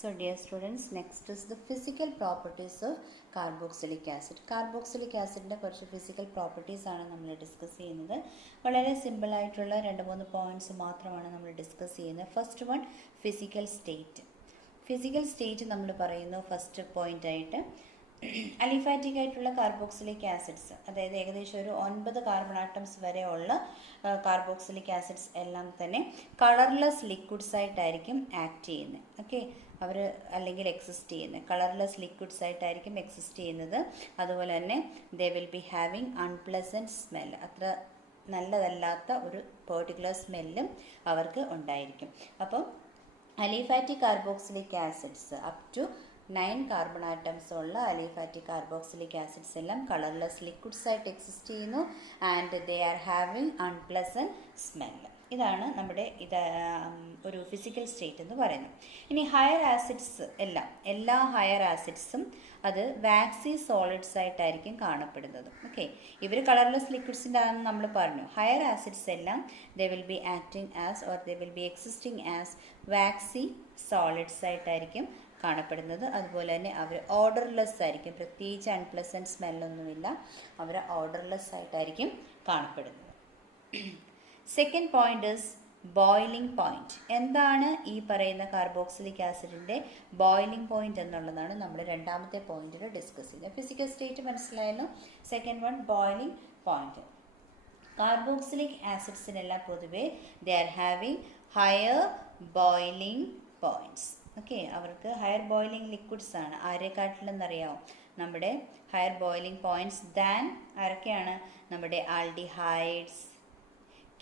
So dear students, next is the physical properties of carboxylic acid. Carboxylic acidന്റെ കുറച്ച് physical properties ആണ് നമ്മൾ discuss ചെയ്യുന്നത്. വളരെ സിമ്പിൾ ആയിട്ടുള്ള 2-3 പോയിന്റ്സ് മാത്രമാണ് നമ്മൾ ഡിസ്കസ് ചെയ്യുന്നത്. First one physical state. Physical state നമ്മൾ പറയുന്നു ഫസ്റ്റ് പോയിന്റ് ആയിട്ട് അലിഫാറ്റിക് ആയിട്ടുള്ള കാർബോക്സിലിക് ആസിഡ്സ്, അതായത് ഏകദേശം ഒരു 9 കാർബൺ ആറ്റംസ് വരെയുള്ള കാർബോക്സിലിക് ആസിഡ്സ് എല്ലാം തന്നെ കളർലെസ് ലിക്വിഡ്സ് ആയിട്ടായിരിക്കും ആക്ട് ചെയ്യുന്നത്. ഓക്കെ, അവർ അല്ലെങ്കിൽ എക്സിസ്റ്റ് ചെയ്യുന്നത് കളർലെസ് ലിക്വിഡ്സ് ആയിട്ടായിരിക്കും എക്സിസ്റ്റ് ചെയ്യുന്നത്. അതുപോലെ തന്നെ they will be having unpleasant smell, അത്ര നല്ലതല്ലാത്ത ഒരു പെർട്ടിക്കുലർ സ്മെല്ലും അവർക്ക് ഉണ്ടായിരിക്കും. അപ്പം aliphatic carboxylic acids up to 9 carbon atoms ഉള്ള അലിഫാറ്റിക് കാർബോക്സിലിക് ആസിഡ്സ് എല്ലാം കളർലെസ് ലിക്വിഡ്സ് ആയിട്ട് എക്സിസ്റ്റ് ചെയ്യുന്നു. And they are having unpleasant smell. ഇതാണ് നമ്മുടെ ഒരു ഫിസിക്കൽ സ്റ്റേറ്റ് എന്ന് പറയുന്നത്. ഇനി ഹയർ ആസിഡ്സ് എല്ലാ ഹയർ ആസിഡ്സും അത് വാക്സി സോളിഡ്സ് ആയിട്ടായിരിക്കും കാണപ്പെടുന്നത്. ഓക്കെ, ഇവർ കളർലെസ് ലിക്വിഡ്സിൻ്റെ ആണെന്ന് നമ്മൾ പറഞ്ഞു. ഹയർ ആസിഡ്സ് എല്ലാം ദേ will B acting as or they will B existing as waxy solids ആയിട്ടായിരിക്കും കാണപ്പെടുന്നത്. അതുപോലെ തന്നെ അവർ ഓർഡർലെസ് ആയിരിക്കും, പ്രത്യേകിച്ച് അൺപ്ലസൻറ്റ് സ്മെല്ലൊന്നുമില്ല, അവർ ഓർഡർലെസ് ആയിട്ടായിരിക്കും കാണപ്പെടുന്നത്. Second point is boiling point. എന്താണ് ഈ പറയുന്ന കാർബോക്സിലിക് ആസിഡിൻ്റെ ബോയിലിംഗ് പോയിന്റ് എന്നുള്ളതാണ് നമ്മൾ രണ്ടാമത്തെ പോയിന്റിൽ ഡിസ്കസ് ചെയ്യുന്നത്. ഫിസിക്കൽ സ്റ്റേറ്റ് മനസ്സിലായല്ലോ. Second one boiling point. Carboxylic ആസിഡ്സിനെല്ലാം പൊതുവേ they are having higher boiling points. Okay, അവർക്ക് ഹയർ ബോയിലിംഗ് ലിക്വിഡ്സ് ആണ്. ആരെക്കാട്ടിലെന്നറിയാമോ? നമ്മുടെ ഹയർ ബോയിലിംഗ് പോയിന്റ്സ് ദാൻ ആരൊക്കെയാണ്? നമ്മുടെ aldehydes,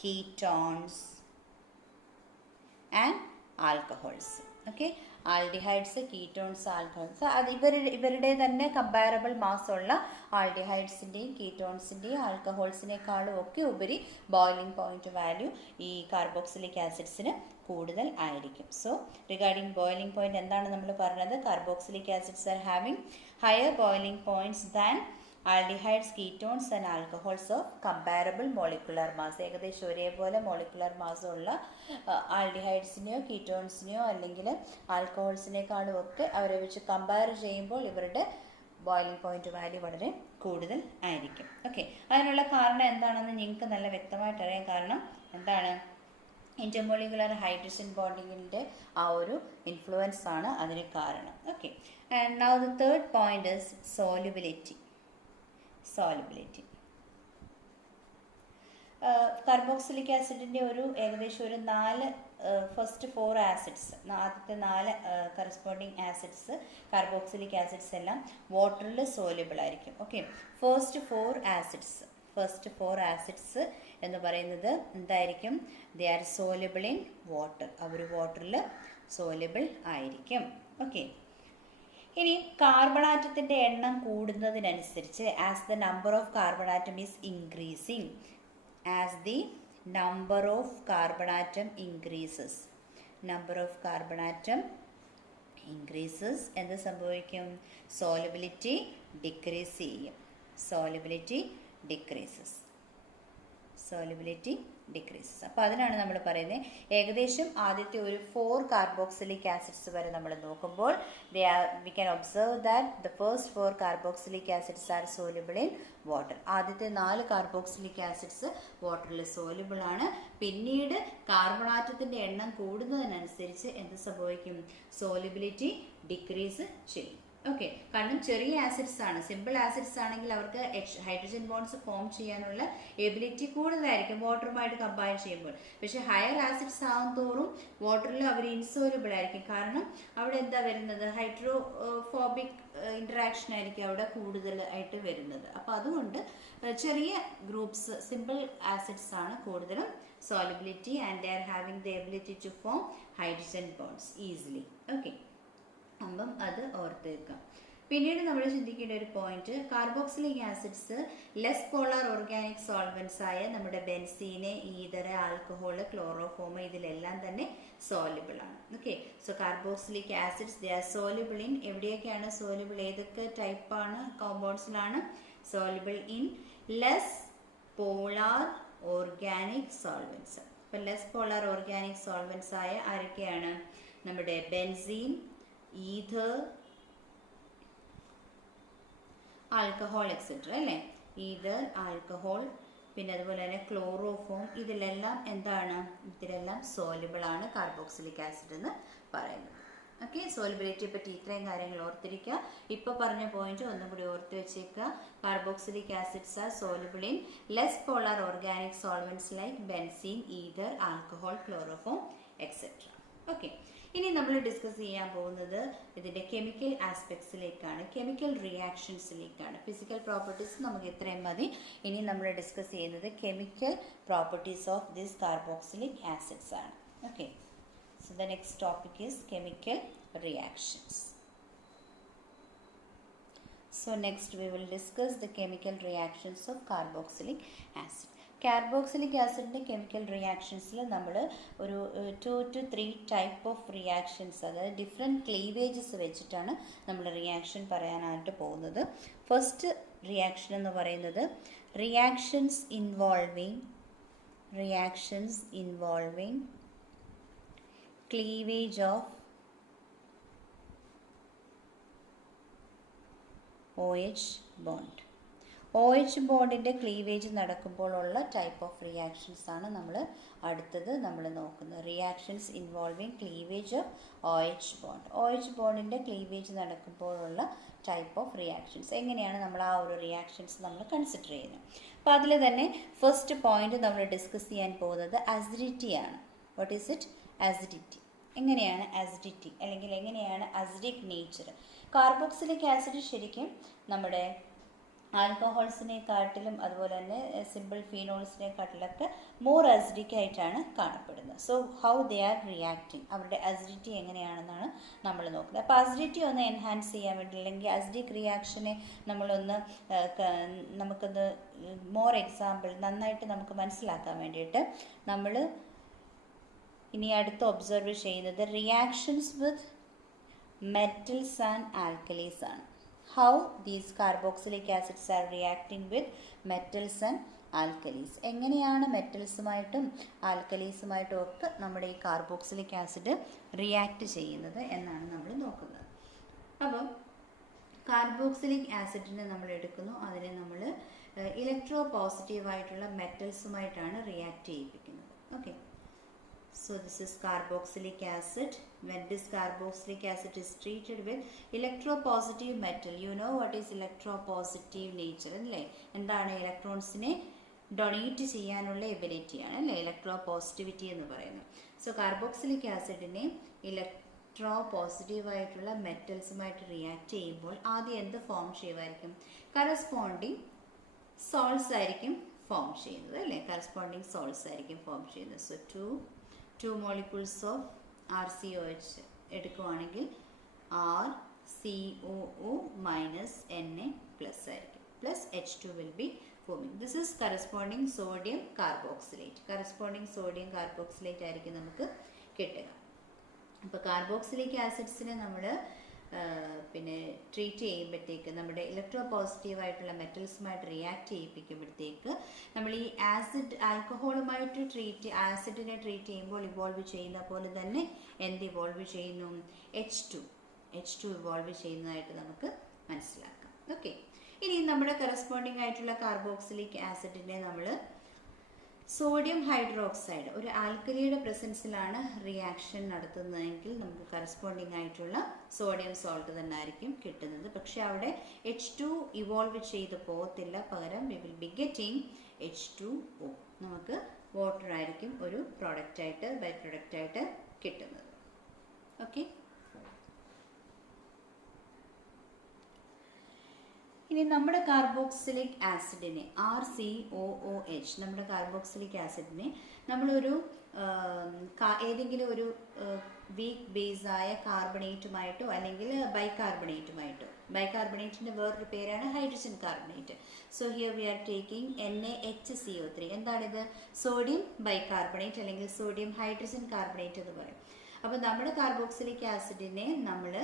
ketones and alcohols. Okay, aldehydes, ketones, alcohols, അത് ഇവരുടെ തന്നെ കമ്പാരബിൾ മാസ് ഉള്ള ആൽഡിഹൈഡ്സിൻ്റെയും കീറ്റോൺസിൻ്റെയും ആൽക്കഹോൾസിനേക്കാളും ഒക്കെ ഉപരി ബോയിലിംഗ് പോയിന്റ് വാല്യൂ ഈ കാർബോക്സിലിക് ആസിഡ്സിന് കൂടുതൽ ആയിരിക്കും. സോ റിഗാർഡിംഗ് ബോയിലിംഗ് പോയിന്റ് എന്താണ് നമ്മൾ പറഞ്ഞത്? Carboxylic acids R having higher boiling points than aldehydes, ketones and alcohols of comparable molecular mass. ഏകദേശം ഒരേപോലെ മോളിക്കുലർ മാസ് ഉള്ള ആൽഡിഹൈഡ്സിനെയോ കീറ്റോൺസിനെയോ അല്ലെങ്കിൽ ആൽക്കഹോൾസിനേക്കാളും ഒക്കെ അവരെ വെച്ച് കമ്പയർ ചെയ്യുമ്പോൾ ഇവരുടെ ബോയിലിംഗ് പോയിന്റ് വാല്യൂ വളരെ കൂടുതൽ ആയിരിക്കും. ഓക്കെ, അതിനുള്ള കാരണം എന്താണെന്ന് നിങ്ങൾക്ക് നല്ല വ്യക്തമായിട്ട് അറിയാം. കാരണം എന്താണ്? ഇന്റർമോളിക്കുലർ ഹൈഡ്രജൻ ബോണ്ടിങ്ങിൻ്റെ ആ ഒരു ഇൻഫ്ലുവൻസ് ആണ് അതിന് കാരണം. Okay, and now the third point is solubility. Carboxylic ആസിഡിൻ്റെ ഒരു ഏകദേശം ഒരു 4 ഫസ്റ്റ് 4 ആസിഡ്സ്, ആദ്യത്തെ 4 കറസ്പോണ്ടിങ് ആസിഡ്സ് കാർബോക്സിലിക് ആസിഡ്സ് എല്ലാം വാട്ടറിൽ സോലുബിൾ ആയിരിക്കും. ഓക്കെ, ഫസ്റ്റ് 4 ആസിഡ്സ് എന്ന് പറയുന്നത് എന്തായിരിക്കും? They are soluble in water. അവർ വാട്ടറിൽ സോലുബിൾ ആയിരിക്കും. ഓക്കെ, ഇനി കാർബൺ ആറ്റത്തിൻ്റെ എണ്ണം കൂടുന്നതിനനുസരിച്ച് as the number of carbon atom is increasing, as the number of carbon atom increases, number of carbon atom increases എന്ത് സംഭവിക്കും? സോലുബിലിറ്റി ഡിക്രീസ് ചെയ്യും. Solubility decreases. അപ്പോൾ അതിനാണ് നമ്മൾ പറയുന്നത് ഏകദേശം ആദ്യത്തെ ഒരു 4 കാർബോക്സിലിക് ആസിഡ്സ് വരെ നമ്മൾ നോക്കുമ്പോൾ we can observe that the first 4 carboxylic acids are soluble in water. ആദ്യത്തെ 4 കാർബോക്സിലിക് ആസിഡ്സ് വാട്ടറിൽ സോലുബിൾ ആണ്. പിന്നീട് കാർബൺ ആറ്റത്തിൻ്റെ എണ്ണം കൂടുന്നതിനനുസരിച്ച് എന്ത് സംഭവിക്കും? സോലുബിലിറ്റി ഡിക്രീസ് ചെയ്യും. ഓക്കെ, കാരണം ചെറിയ ആസിഡ്സ് ആണ്. സിമ്പിൾ ആസിഡ്സ് ആണെങ്കിൽ അവർക്ക് ഹൈഡ്രജൻ ബോണ്ട്സ് ഫോം ചെയ്യാനുള്ള എബിലിറ്റി കൂടുതലായിരിക്കും വാട്ടറുമായിട്ട് കമ്പയർ ചെയ്യുമ്പോൾ. പക്ഷേ ഹയർ ആസിഡ്സ് ആവും തോറും വാട്ടറിൽ അവർ ഇൻസോലുബിൾ ആയിരിക്കും. കാരണം അവിടെ എന്താ വരുന്നത്? ഹൈഡ്രോഫോബിക് ഇൻട്രാക്ഷൻ ആയിരിക്കും അവിടെ കൂടുതലായിട്ട് വരുന്നത്. അപ്പോൾ അതുകൊണ്ട് ചെറിയ ഗ്രൂപ്പ്സ് സിമ്പിൾ ആസിഡ്സ് ആണ് കൂടുതലും solubility and they are having the ability to form hydrogen bonds easily. Okay, അപ്പം അത് ഓർത്ത് വെക്കാം. പിന്നീട് നമ്മൾ ചിന്തിക്കേണ്ട ഒരു point, carboxylic acids less polar organic solvents ആയ നമ്മുടെ ബെൻസീന്, ഈതർ, ആൽക്കഹോൾ, ക്ലോറോഫോം ഇതിലെല്ലാം തന്നെ സോലുബിൾ ആണ്. Okay, so carboxylic acids they are soluble in എവിടെയൊക്കെയാണ് സോലുബിൾ? ഏതൊക്കെ ടൈപ്പാണ് കോമ്പൗണ്ട്സിലാണ് soluble? In less polar organic solvents. ഇപ്പം ലെസ് പോളാർ ഓർഗാനിക് സോൾവെന്റ്സ് ആയ ആരൊക്കെയാണ്? നമ്മുടെ ബെൻസീൻ, ഈഥർ, ആൽക്കഹോൾ എക്സെട്ര അല്ലേ. ഈഥർ, ആൽക്കഹോൾ, പിന്നെ അതുപോലെ തന്നെ ക്ലോറോഫോം, ഇതിലെല്ലാം എന്താണ്, ഇതിലെല്ലാം സോലുബിൾ ആണ് കാർബോക്സിലിക് ആസിഡ് എന്ന് പറയുന്നത്. ഓക്കെ, സോലിബിലിറ്റിയെ പറ്റി ഇത്രയും കാര്യങ്ങൾ ഓർത്തിരിക്കുക. ഇപ്പോൾ പറഞ്ഞ പോയിന്റ് ഒന്നും കൂടി ഓർത്ത് വെച്ചേക്കുക. Carboxylic acids are soluble in less polar organic solvents like benzene, ether, alcohol, chloroform etcetera. Okay, ഇനി നമ്മൾ ഡിസ്കസ് ചെയ്യാൻ പോകുന്നത് ഇതിൻ്റെ കെമിക്കൽ ആസ്പെക്ട്സിലേക്കാണ്, കെമിക്കൽ റിയാക്ഷൻസിലേക്കാണ്. ഫിസിക്കൽ പ്രോപ്പർട്ടീസ് നമുക്ക് ഇത്രയും മതി. ഇനി നമ്മൾ ഡിസ്കസ് ചെയ്യുന്നത് chemical properties of this carboxylic acids ആണ്. Okay, so the next topic is chemical reactions. So next we will discuss the chemical reactions of carboxylic acid. Carboxylic ആസിഡിൻ്റെ കെമിക്കൽ റിയാക്ഷൻസിൽ നമ്മൾ ഒരു 2 to 3 ടൈപ്പ് ഓഫ് റിയാക്ഷൻസ്, അതായത് different cleavages വെച്ചിട്ടാണ് നമ്മൾ reaction പറയാനായിട്ട് പോകുന്നത്. ഫസ്റ്റ് റിയാക്ഷൻ എന്ന് പറയുന്നത് reactions involving cleavage of OH bond. OH ബോണ്ടിൻ്റെ ക്ലീവേജ് നടക്കുമ്പോഴുള്ള ടൈപ്പ് ഓഫ് റിയാക്ഷൻസ് ആണ് അടുത്തത് നമ്മൾ നോക്കുന്നത്. Reactions involving cleavage of OH bond. OH ബോണ്ടിൻ്റെ ക്ലീവേജ് നടക്കുമ്പോഴുള്ള ടൈപ്പ് ഓഫ് റിയാക്ഷൻസ് എങ്ങനെയാണ് നമ്മൾ ആ ഒരു റിയാക്ഷൻസ് നമ്മൾ കൺസിഡർ ചെയ്യുന്നത്. അപ്പോൾ അതിൽ തന്നെ ഫസ്റ്റ് പോയിന്റ് നമ്മൾ ഡിസ്കസ് ചെയ്യാൻ പോകുന്നത് അസിഡിറ്റിയാണ്. What is it? അസിഡിറ്റി. എങ്ങനെയാണ് അസിഡിറ്റി, അല്ലെങ്കിൽ എങ്ങനെയാണ് അസിഡിക് നേച്ചർ? കാർബോക്സിലിക് ആസിഡ് ശരിക്കും നമ്മുടെ ആൽക്കഹോൾസിനെക്കാട്ടിലും അതുപോലെ തന്നെ സിമ്പിൾ ഫീനോൾസിനെക്കാട്ടിലൊക്കെ മോർ അസിഡിക് ആയിട്ടാണ് കാണപ്പെടുന്നത്. So how they are reacting, അവരുടെ അസിഡിറ്റി എങ്ങനെയാണെന്നാണ് നമ്മൾ നോക്കുന്നത്. അപ്പോൾ അസിഡിറ്റി ഒന്ന് എൻഹാൻസ് ചെയ്യാൻ വേണ്ടി, അല്ലെങ്കിൽ അസിഡിക് റിയാക്ഷനെ നമുക്കൊന്ന് മോർ എക്സാമ്പിൾ നന്നായിട്ട് നമുക്ക് മനസ്സിലാക്കാൻ വേണ്ടിയിട്ട് നമ്മൾ ഇനി അടുത്ത് ഒബ്സർവ് ചെയ്യുന്നത് reactions with metals and alkalis ആണ്. How these carboxylic acids are reacting with metals and alkalis. എങ്ങനെയാണ് മെറ്റൽസുമായിട്ടും ആൽക്കലീസുമായിട്ടും ഒക്കെ നമ്മുടെ ഈ കാർബോക്സിലിക് ആസിഡ് റിയാക്ട് ചെയ്യുന്നത് എന്നാണ് നമ്മൾ നോക്കുന്നത്. അപ്പം കാർബോക്സിലിക് ആസിഡിനെ നമ്മൾ എടുക്കുന്നു, അതിനെ നമ്മൾ ഇലക്ട്രോ പോസിറ്റീവായിട്ടുള്ള മെറ്റൽസുമായിട്ടാണ് റിയാക്ട് ചെയ്യിപ്പിക്കുന്നത്. Okay, so this is carboxylic acid. When this carboxylic acid is treated with electropositive metal, you know what is electropositive nature അല്ലേ? എന്താണ്? ഇലക്ട്രോൺസിനെ ഡൊണേറ്റ് ചെയ്യാനുള്ള എബിലിറ്റിയാണ് അല്ലേ ഇലക്ട്രോപോസിറ്റിവിറ്റി എന്ന് പറയുന്നത്. സോ കാർബോക്സിലിക് ആസിഡിനെ ഇലക്ട്രോ പോസിറ്റീവായിട്ടുള്ള മെറ്റൽസുമായിട്ട് റിയാക്ട് ചെയ്യുമ്പോൾ ആദ്യം എന്ത് ഫോം ചെയ്യുമായിരിക്കും? കറസ്പോണ്ടിങ് സോൾട്സ് ആയിരിക്കും ഫോം ചെയ്യുന്നത് അല്ലേ? കറസ്പോണ്ടിങ് സോൾട്സ് ആയിരിക്കും ഫോം ചെയ്യുന്നത്. So two molecules of RCOH എടുക്കുവാണെങ്കിൽ RCOO minus Na plus ആയിരിക്കും, plus H2 will be forming. This is corresponding sodium carboxylate. Corresponding sodium carboxylate ആയിരിക്കും നമുക്ക് കിട്ടുക. അപ്പോൾ കാർബോക്സിലിക് ആസിഡ്സിനെ നമ്മൾ പിന്നെ ട്രീറ്റ് ചെയ്യുമ്പോഴത്തേക്ക് നമ്മുടെ ഇലക്ട്രോ പോസിറ്റീവായിട്ടുള്ള മെറ്റൽസുമായിട്ട് റിയാക്ട് ചെയ്യിപ്പിക്കുമ്പോഴത്തേക്ക് നമ്മൾ ഈ ആസിഡിനെ ട്രീറ്റ് ചെയ്യുമ്പോൾ ഇവോൾവ് ചെയ്യുന്ന പോലെ തന്നെ എന്ത് ഇവോൾവ് ചെയ്യുന്നു? H2 ഇവോൾവ് ചെയ്യുന്നതായിട്ട് നമുക്ക് മനസ്സിലാക്കാം. ഓക്കെ, ഇനി നമ്മുടെ കറസ്പോണ്ടിങ് ആയിട്ടുള്ള കാർബോക്സിലിക് ആസിഡിനെ നമ്മൾ സോഡിയം ഹൈഡ്രോക്സൈഡ്, ഒരു ആൽക്കലിയുടെ പ്രസൻസിലാണ് റിയാക്ഷൻ നടത്തുന്നതെങ്കിൽ നമുക്ക് കറസ്പോണ്ടിങ് ആയിട്ടുള്ള സോഡിയം സോൾട്ട് തന്നെ ആയിരിക്കും കിട്ടുന്നത്. പക്ഷെ അവിടെ H2 ഇവോൾവ് ചെയ്ത് പോകത്തില്ല, പകരം V will be getting H2O. നമുക്ക് വാട്ടർ ആയിരിക്കും ഒരു പ്രോഡക്റ്റായിട്ട്, ബൈ പ്രൊഡക്റ്റായിട്ട് കിട്ടുന്നത്. ഓക്കെ, ഇനി നമ്മുടെ കാർബോക്സിലിക് ആസിഡിനെ RCOOH, നമ്മുടെ കാർബോക്സിലിക് ആസിഡിനെ നമ്മളൊരു ഏതെങ്കിലും ഒരു വീക്ക് ബേസായ കാർബണേറ്റുമായിട്ടോ അല്ലെങ്കിൽ ബൈകാർബണേറ്റിൻ്റെ വേറൊരു പേരാണ് hydrogen carbonate. So here we are taking NaHCO3. എന്താണിത്? സോഡിയം ബൈകാർബണേറ്റ് അല്ലെങ്കിൽ സോഡിയം ഹൈഡ്രജൻ കാർബണേറ്റ് എന്ന് പറയും. അപ്പോൾ നമ്മുടെ കാർബോക്സിലിക് ആസിഡിനെ നമ്മൾ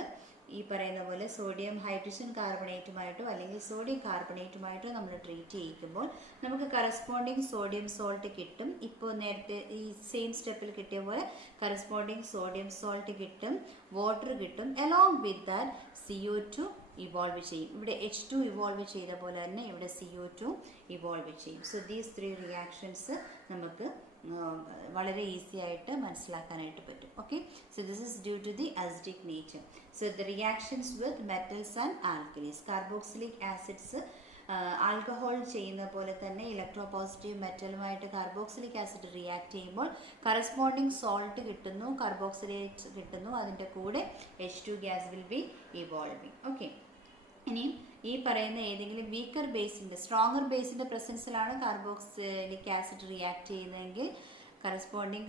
ഈ പറയുന്ന പോലെ സോഡിയം ഹൈഡ്രജൻ കാർബണേറ്റുമായിട്ടോ അല്ലെങ്കിൽ സോഡിയം കാർബണേറ്റുമായിട്ടോ നമ്മൾ ട്രീറ്റ് ചെയ്യിക്കുമ്പോൾ നമുക്ക് കറസ്പോണ്ടിങ് സോഡിയം സോൾട്ട് കിട്ടും. ഇപ്പോൾ നേരത്തെ ഈ സെയിം സ്റ്റെപ്പിൽ കിട്ടിയ പോലെ കറസ്പോണ്ടിങ് സോഡിയം സോൾട്ട് കിട്ടും, വാട്ടർ കിട്ടും. Along with that CO2 evolve ചെയ്യും. ഇവിടെ H2 ഇവോൾവ് ചെയ്ത പോലെ തന്നെ ഇവിടെ CO2 ഇവോൾവ് ചെയ്യും. സോ ദീസ് 3 റിയാക്ഷൻസ് നമുക്ക് വളരെ ഈസി ആയിട്ട് മനസ്സിലാക്കാനായിട്ട് പറ്റും. Okay, so this is due to the acidic nature. So the reactions with metals and alkalis, carboxylic acids alcohol ചെയ്യുന്ന പോലെ തന്നെ ഇലക്ട്രോപോസിറ്റീവ് മെറ്റലുമായിട്ട് കാർബോക്സിലിക് ആസിഡ് റിയാക്ട് ചെയ്യുമ്പോൾ കറസ്പോണ്ടിങ് സോൾട്ട് കിട്ടുന്നു, കാർബോക്സിലേറ്റ് കിട്ടുന്നു, അതിൻ്റെ കൂടെ H2 gas will be evolving. Okay, ഇനിയും ഈ പറയുന്ന ഏതെങ്കിലും വീക്കർ ബേസിൻ്റെ സ്ട്രോങ്ങർ ബേസിൻ്റെ പ്രസൻസിലാണ് കാർബോക്സിലിക് ആസിഡ് റിയാക്ട് ചെയ്യുന്നതെങ്കിൽ corresponding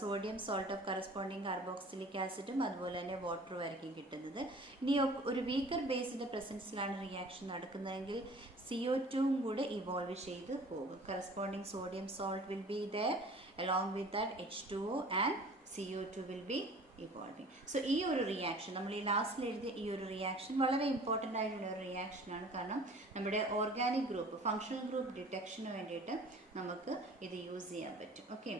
sodium salt of corresponding carboxylic ആസിഡും അതുപോലെ തന്നെ വാട്ടറും ആയിരിക്കും കിട്ടുന്നത്. ഇനി ഒരു വീക്കർ ബേസിൻ്റെ പ്രസൻസിലാണ് റിയാക്ഷൻ നടക്കുന്നതെങ്കിൽ CO2 കൂടെ ഇവോൾവ് ചെയ്ത് പോകും. Corresponding sodium salt will be there along with that H2O and CO2 will be evolving. So ഈ ഒരു റിയാക്ഷൻ നമ്മൾ ഈ ലാസ്റ്റിൽ എഴുതിയ ഈ ഒരു റിയാക്ഷൻ വളരെ ഇമ്പോർട്ടൻ്റ് ആയിട്ടുള്ള ഒരു റിയാക്ഷനാണ്. കാരണം നമ്മുടെ ഓർഗാനിക് ഗ്രൂപ്പ് ഫങ്ഷണൽ ഗ്രൂപ്പ് ഡിറ്റക്ഷന് വേണ്ടിയിട്ട് നമുക്ക് ഇത് യൂസ് ചെയ്യാൻ പറ്റും. ഓക്കെ,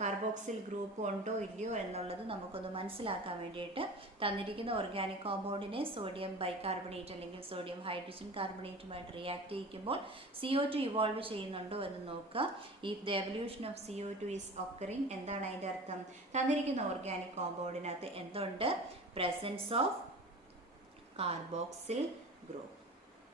കാർബോക്സിൽ ഗ്രൂപ്പ് ഉണ്ടോ ഇല്ലയോ എന്നുള്ളത് നമുക്കൊന്ന് മനസ്സിലാക്കാൻ വേണ്ടിയിട്ട് തന്നിരിക്കുന്ന ഓർഗാനിക് കോമ്പൗണ്ടിനെ സോഡിയം ബൈകാർബണേറ്റ് അല്ലെങ്കിൽ സോഡിയം ഹൈഡ്രജൻ കാർബണേറ്റുമായിട്ട് റിയാക്ട് ചെയ്യിക്കുമ്പോൾ CO2 ഇവോൾവ് ചെയ്യുന്നുണ്ടോ എന്ന് നോക്കുക. If the evolution of CO2 is occurring, എന്താണ് അതിൻ്റെ അർത്ഥം? തന്നിരിക്കുന്ന ഓർഗാനിക് കോമ്പൗണ്ടിനകത്ത് എന്തുണ്ട്? Presence of carboxyl group,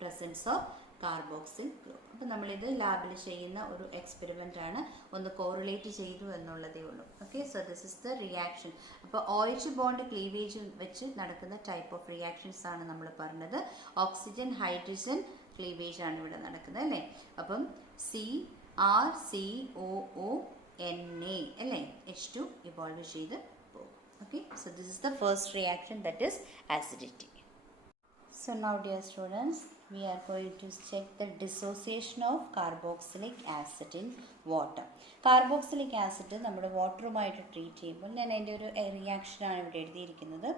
presence of carboxyl group. അപ്പോൾ നമ്മളിത് ലാബിൽ ചെയ്യുന്ന ഒരു എക്സ്പെരിമെൻ്റ് ആണ്, ഒന്ന് കോറിലേറ്റ് ചെയ്തു എന്നുള്ളതേ ഉള്ളൂ. Okay, so this is the reaction. അപ്പോൾ OH ബോണ്ട് ക്ലീവേജ് വെച്ച് നടക്കുന്ന ടൈപ്പ് ഓഫ് റിയാക്ഷൻസ് ആണ് നമ്മൾ പറഞ്ഞത്. ഓക്സിജൻ ഹൈഡ്രജൻ ക്ലീവേജ് ആണ് ഇവിടെ നടക്കുന്നത് അല്ലേ. അപ്പം CrCOO(Na) അല്ലേ, H2 ഇവോൾവ് ചെയ്ത് പോകും. Okay, so this is the first reaction, that is acidity. So now dear students, we are going to check the dissociation of carboxylic acid in water. Carboxylic acid നമ്മുടെ വാട്ടറുമായിട്ട് treat ചെയ്യുമ്പോൾ ഞാൻ അതിൻ്റെ ഒരു റിയാക്ഷനാണ് ഇവിടെ എഴുതിയിരിക്കുന്നത്.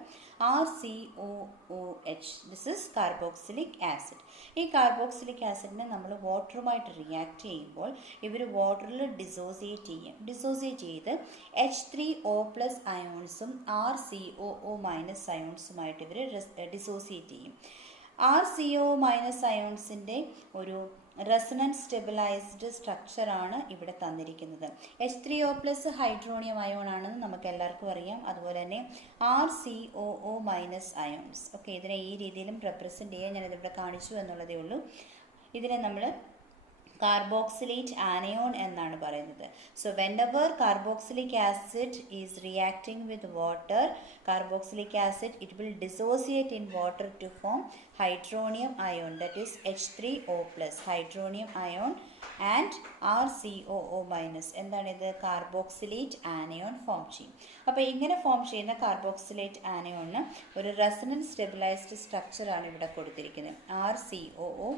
RCOOH, this is carboxylic acid. ഈ carboxylic ആസിഡിനെ നമ്മൾ വാട്ടറുമായിട്ട് റിയാക്ട് ചെയ്യുമ്പോൾ ഇവർ വാട്ടറിൽ ഡിസോസിയേറ്റ് ചെയ്ത് H3O+ അയോൺസും RCOO- അയോൺസുമായിട്ട് ഇവർ ഡിസോസിയേറ്റ് ചെയ്യും. RCOO- അയോൺസിൻ്റെ ഒരു റെസണൻസ് സ്റ്റെബിലൈസ്ഡ് സ്ട്രക്ചറാണ് ഇവിടെ തന്നിരിക്കുന്നത്. H3O+ ഹൈഡ്രോണിയം അയോൺ ആണെന്ന് നമുക്ക് എല്ലാവർക്കും അറിയാം. അതുപോലെ തന്നെ RCOO- അയോൺസ്. ഓക്കെ, ഇതിനെ ഈ രീതിയിലും റെപ്രസെൻറ്റ് ചെയ്യാൻ ഞാനിതിവിടെ കാണിച്ചു എന്നുള്ളതേ ഉള്ളൂ. ഇതിനെ നമ്മൾ കാർബോക്സിലേറ്റ് ആനയോൺ എന്നാണ് പറയുന്നത്. So whenever carboxylic acid is reacting with water, carboxylic acid it will dissociate in water to form hydronium ion, that is H3O+, hydronium ion and RCOO-. എന്താണിത്? കാർബോക്സിലേറ്റ് ആനയോൺ ഫോം ചെയ്യും. അപ്പോൾ ഇങ്ങനെ form ചെയ്യുന്ന carboxylate ആനയോണിന് ഒരു resonance stabilised സ്ട്രക്ചറാണ് ഇവിടെ കൊടുത്തിരിക്കുന്നത്, RCOO-.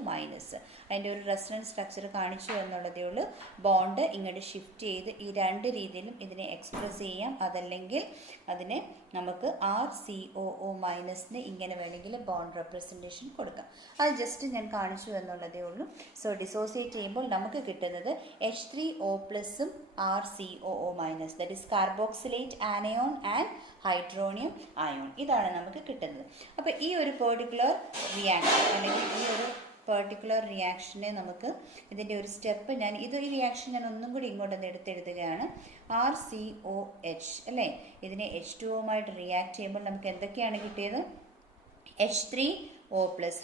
അതിൻ്റെ ഒരു റെസണൻസ് സ്ട്രക്ചർ കാണിച്ചു എന്നുള്ളതേ ഉള്ളൂ. ബോണ്ട് ഇങ്ങോട്ട് ഷിഫ്റ്റ് ചെയ്ത് ഈ രണ്ട് രീതിയിലും ഇതിനെ എക്സ്പ്രസ് ചെയ്യാം. അതല്ലെങ്കിൽ അതിനെ നമുക്ക് RCOO- ഇങ്ങനെ വേണമെങ്കിൽ ബോണ്ട് റെപ്രസെൻറ്റേഷൻ കൊടുക്കാം. അത് ജസ്റ്റ് ഞാൻ കാണിച്ചു എന്നുള്ളതേ ഉള്ളൂ. സോ ഡിസോസിയേറ്റ് ചെയ്യുമ്പോൾ നമുക്ക് കിട്ടുന്നത് H3O+ഉം RCOO-, that is carboxylate anion and hydronium ion. ഇതാണ് നമുക്ക് കിട്ടുന്നത്. അപ്പോൾ ഈ ഒരു പെർട്ടിക്കുലർ റിയാക്ഷൻ അല്ലെങ്കിൽ ഈ ഒരു പെർട്ടിക്കുലർ റിയാക്ഷനെ നമുക്ക് ഇതിൻ്റെ ഒരു സ്റ്റെപ്പ് ഈ റിയാക്ഷൻ ഞാൻ ഒന്നും കൂടി ഇങ്ങോട്ടൊന്ന് എടുത്തെഴുതുകയാണ്. RCOH അല്ലേ, ഇതിനെ H2O-മായിട്ട് റിയാക്ട് ചെയ്യുമ്പോൾ നമുക്ക് എന്തൊക്കെയാണ് കിട്ടിയത്? H3O+,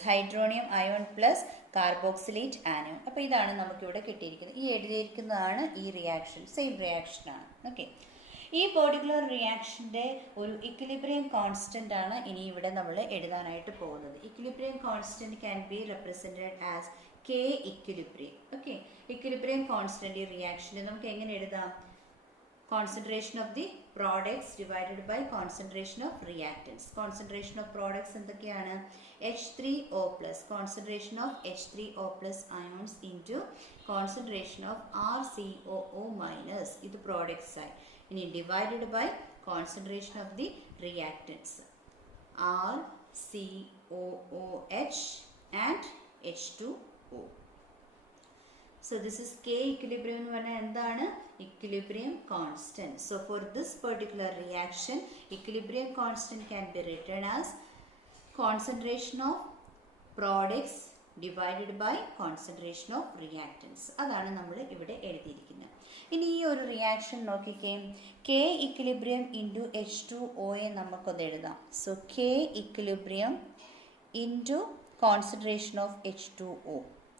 hydronium ion plus carboxylate anion. അപ്പോൾ ഇതാണ് നമുക്കിവിടെ കിട്ടിയിരിക്കുന്നത്. ഈ എഴുതിയിരിക്കുന്നതാണ് ഈ റിയാക്ഷൻ, സെയിം റിയാക്ഷനാണ്. ഓക്കെ, ഈ പെർട്ടിക്കുലർ റിയാക്ഷൻ്റെ ഒരു ഇക്വിലിബ്രിയം കോൺസ്റ്റൻ്റ് ആണ് ഇനി ഇവിടെ നമ്മൾ എഴുതാനായിട്ട് പോകുന്നത്. Equilibrium constant can be represented as K equilibrium. Okay, equilibrium constant ഈ റിയാക്ഷന് നമുക്ക് എങ്ങനെ എഴുതാം? concentration of the products divided by concentration of reactants. Concentration of products എന്തൊക്കെയാണ്? H3O+, concentration of H3O+ ions into concentration of RCOO-. ഇത് products ആയി. ഇനി divided by concentration of the reactants RCOOH and H2O. So this is K equilibrium എന്ന് പറഞ്ഞാൽ എന്താണ്? Equilibrium constant. So for this particular reaction, equilibrium constant can be written as concentration of products divided by concentration of reactants. അതാണ് നമ്മൾ ഇവിടെ എഴുതിയിരിക്കുന്നത്. ഇനി ഈ ഒരു റിയാക്ഷൻ നോക്കിക്കേ, K equilibrium into H2O നമുക്കൊന്ന് എഴുതാം. So K equilibrium into concentration of H2O.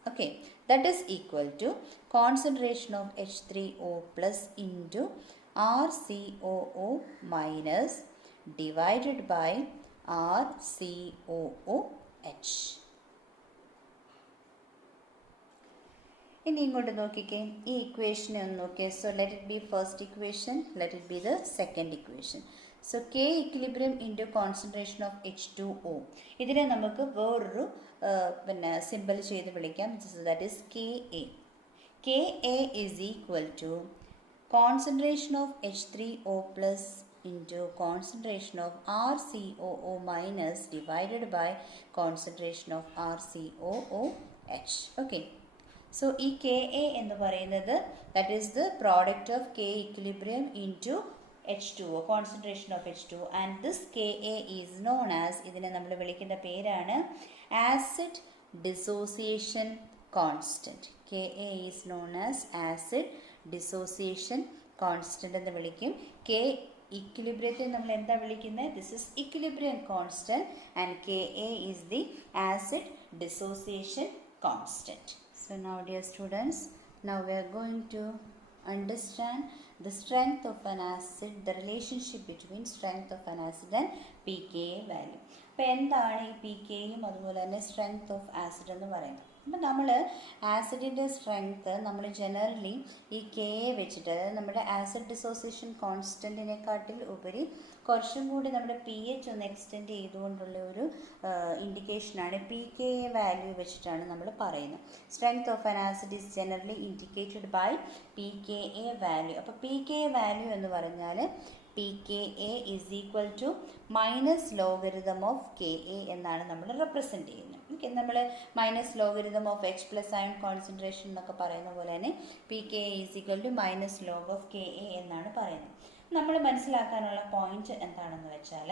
Okay, that is equal to concentration of H3O plus into RCOO minus divided by RCOOH. ഇനി ഇങ്ങോട്ട് നോക്കിക്കേ, ഈ ഇക്വേഷനെ ഒന്ന് നോക്കിയേ. So let it be first equation, let it be the second equation. So K equilibrium into concentration of H2O. ഇതിനെ നമുക്ക് വേറൊരു simple ചെയ്ത് വിളിക്കാം. That is KA. KA is equal to concentration of H3O plus into concentration of RCOO minus divided by concentration of RCOOH. Okay. So ഈ KA എന്ന് പറയുന്നത് that is the product of K equilibrium into H2O, concentration of H2O, and this KA is known as, ഇതിനെ നമ്മൾ വിളിക്കുന്ന പേരാണ് acid dissociation constant. KA is known as acid dissociation constant എന്ന് വിളിക്കും. K equilibrium നമ്മൾ എന്താ വിളിക്കുന്നത്? This is equilibrium constant and KA is the acid dissociation constant. So now dear students, now we are going to understand the strength of an acid, the relationship between strength of an acid and pKa value. അപ്പോൾ എന്താണ് ഈ pKയും അതുപോലെ തന്നെ strength of acid എന്ന് പറയുന്നത്? അപ്പം നമ്മൾ ആസിഡിൻ്റെ സ്ട്രെങ്ത്ത് നമ്മൾ ജനറലി ഈ കെ വെച്ചിട്ട്, അതായത് നമ്മുടെ ആസിഡ് ഡിസോസിയേഷൻ കോൺസ്റ്റൻറ്റിനെക്കാട്ടിൽ ഉപരി കുറച്ചും കൂടി നമ്മുടെ പി എച്ച് ഒന്ന് എക്സ്റ്റെൻഡ് ചെയ്തുകൊണ്ടുള്ള ഒരു ഇൻഡിക്കേഷനാണ് pKa വാല്യൂ വെച്ചിട്ടാണ് നമ്മൾ പറയുന്നത്. Strength of an acid is generally indicated by pKa value. അപ്പോൾ pKa വാല്യൂ എന്ന് പറഞ്ഞാൽ pKa is equal to minus logarithm of KA എന്നാണ് നമ്മൾ റെപ്രസെൻറ്റ് ചെയ്യുന്നത്. ഓക്കെ, നമ്മൾ minus logarithm of H plus ion concentration എന്നൊക്കെ പറയുന്ന പോലെ തന്നെ pKa is equal to minus log of KA എന്നാണ് പറയുന്നത്. നമ്മൾ മനസ്സിലാക്കാനുള്ള പോയിന്റ് എന്താണെന്ന് വെച്ചാൽ,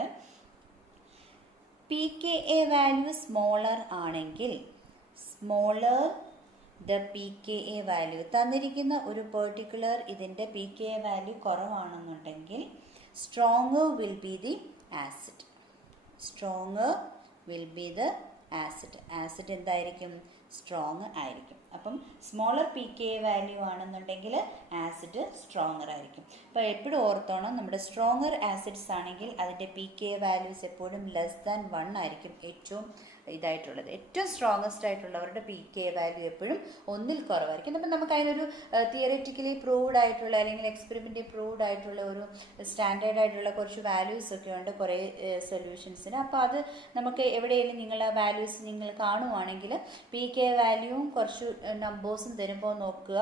pKa വാല്യൂ സ്മോളർ ആണെങ്കിൽ, സ്മോളർ ദ pKa വാല്യൂ, തന്നിരിക്കുന്ന ഒരു പെർട്ടിക്കുലർ ഇതിൻ്റെ pKa വാല്യൂ കുറവാണെന്നുണ്ടെങ്കിൽ stronger will be the acid. Stronger will be the acid. Acid എന്തായിരിക്കും? സ്ട്രോങ് ആയിരിക്കും. അപ്പം സ്മോളർ pKa വാല്യൂ ആണെന്നുണ്ടെങ്കിൽ ആസിഡ് സ്ട്രോങ്ങർ ആയിരിക്കും. അപ്പോൾ എപ്പോഴും ഓർത്തോണം, നമ്മുടെ സ്ട്രോങ്ങർ ആസിഡ്സ് ആണെങ്കിൽ അതിൻ്റെ pKa വാല്യൂസ് എപ്പോഴും ലെസ് ദാൻ 1 ആയിരിക്കും. ഏറ്റവും ഇതായിട്ടുള്ളത്, ഏറ്റവും സ്ട്രോങ്ങസ്റ്റ് ആയിട്ടുള്ളവരുടെ pKa വാല്യൂ എപ്പോഴും 1ൽ കുറവായിരിക്കും. അപ്പം നമുക്ക് അതിനൊരു തിയറിറ്റിക്കലി പ്രൂവ്ഡ് ആയിട്ടുള്ള അല്ലെങ്കിൽ എക്സ്പെരിമെൻ്റലി പ്രൂവ്ഡ് ആയിട്ടുള്ള ഒരു സ്റ്റാൻഡേർഡ് ആയിട്ടുള്ള കുറച്ച് വാല്യൂസ് ഒക്കെ ഉണ്ട് കുറേ സൊല്യൂഷൻസിന്. അപ്പോൾ അത് നമുക്ക് എവിടെയെങ്കിലും നിങ്ങൾ ആ വാല്യൂസ് നിങ്ങൾ കാണുവാണെങ്കിൽ pKa വാല്യൂവും കുറച്ച് നമ്പേഴ്സും തരുമ്പോൾ നോക്കുക.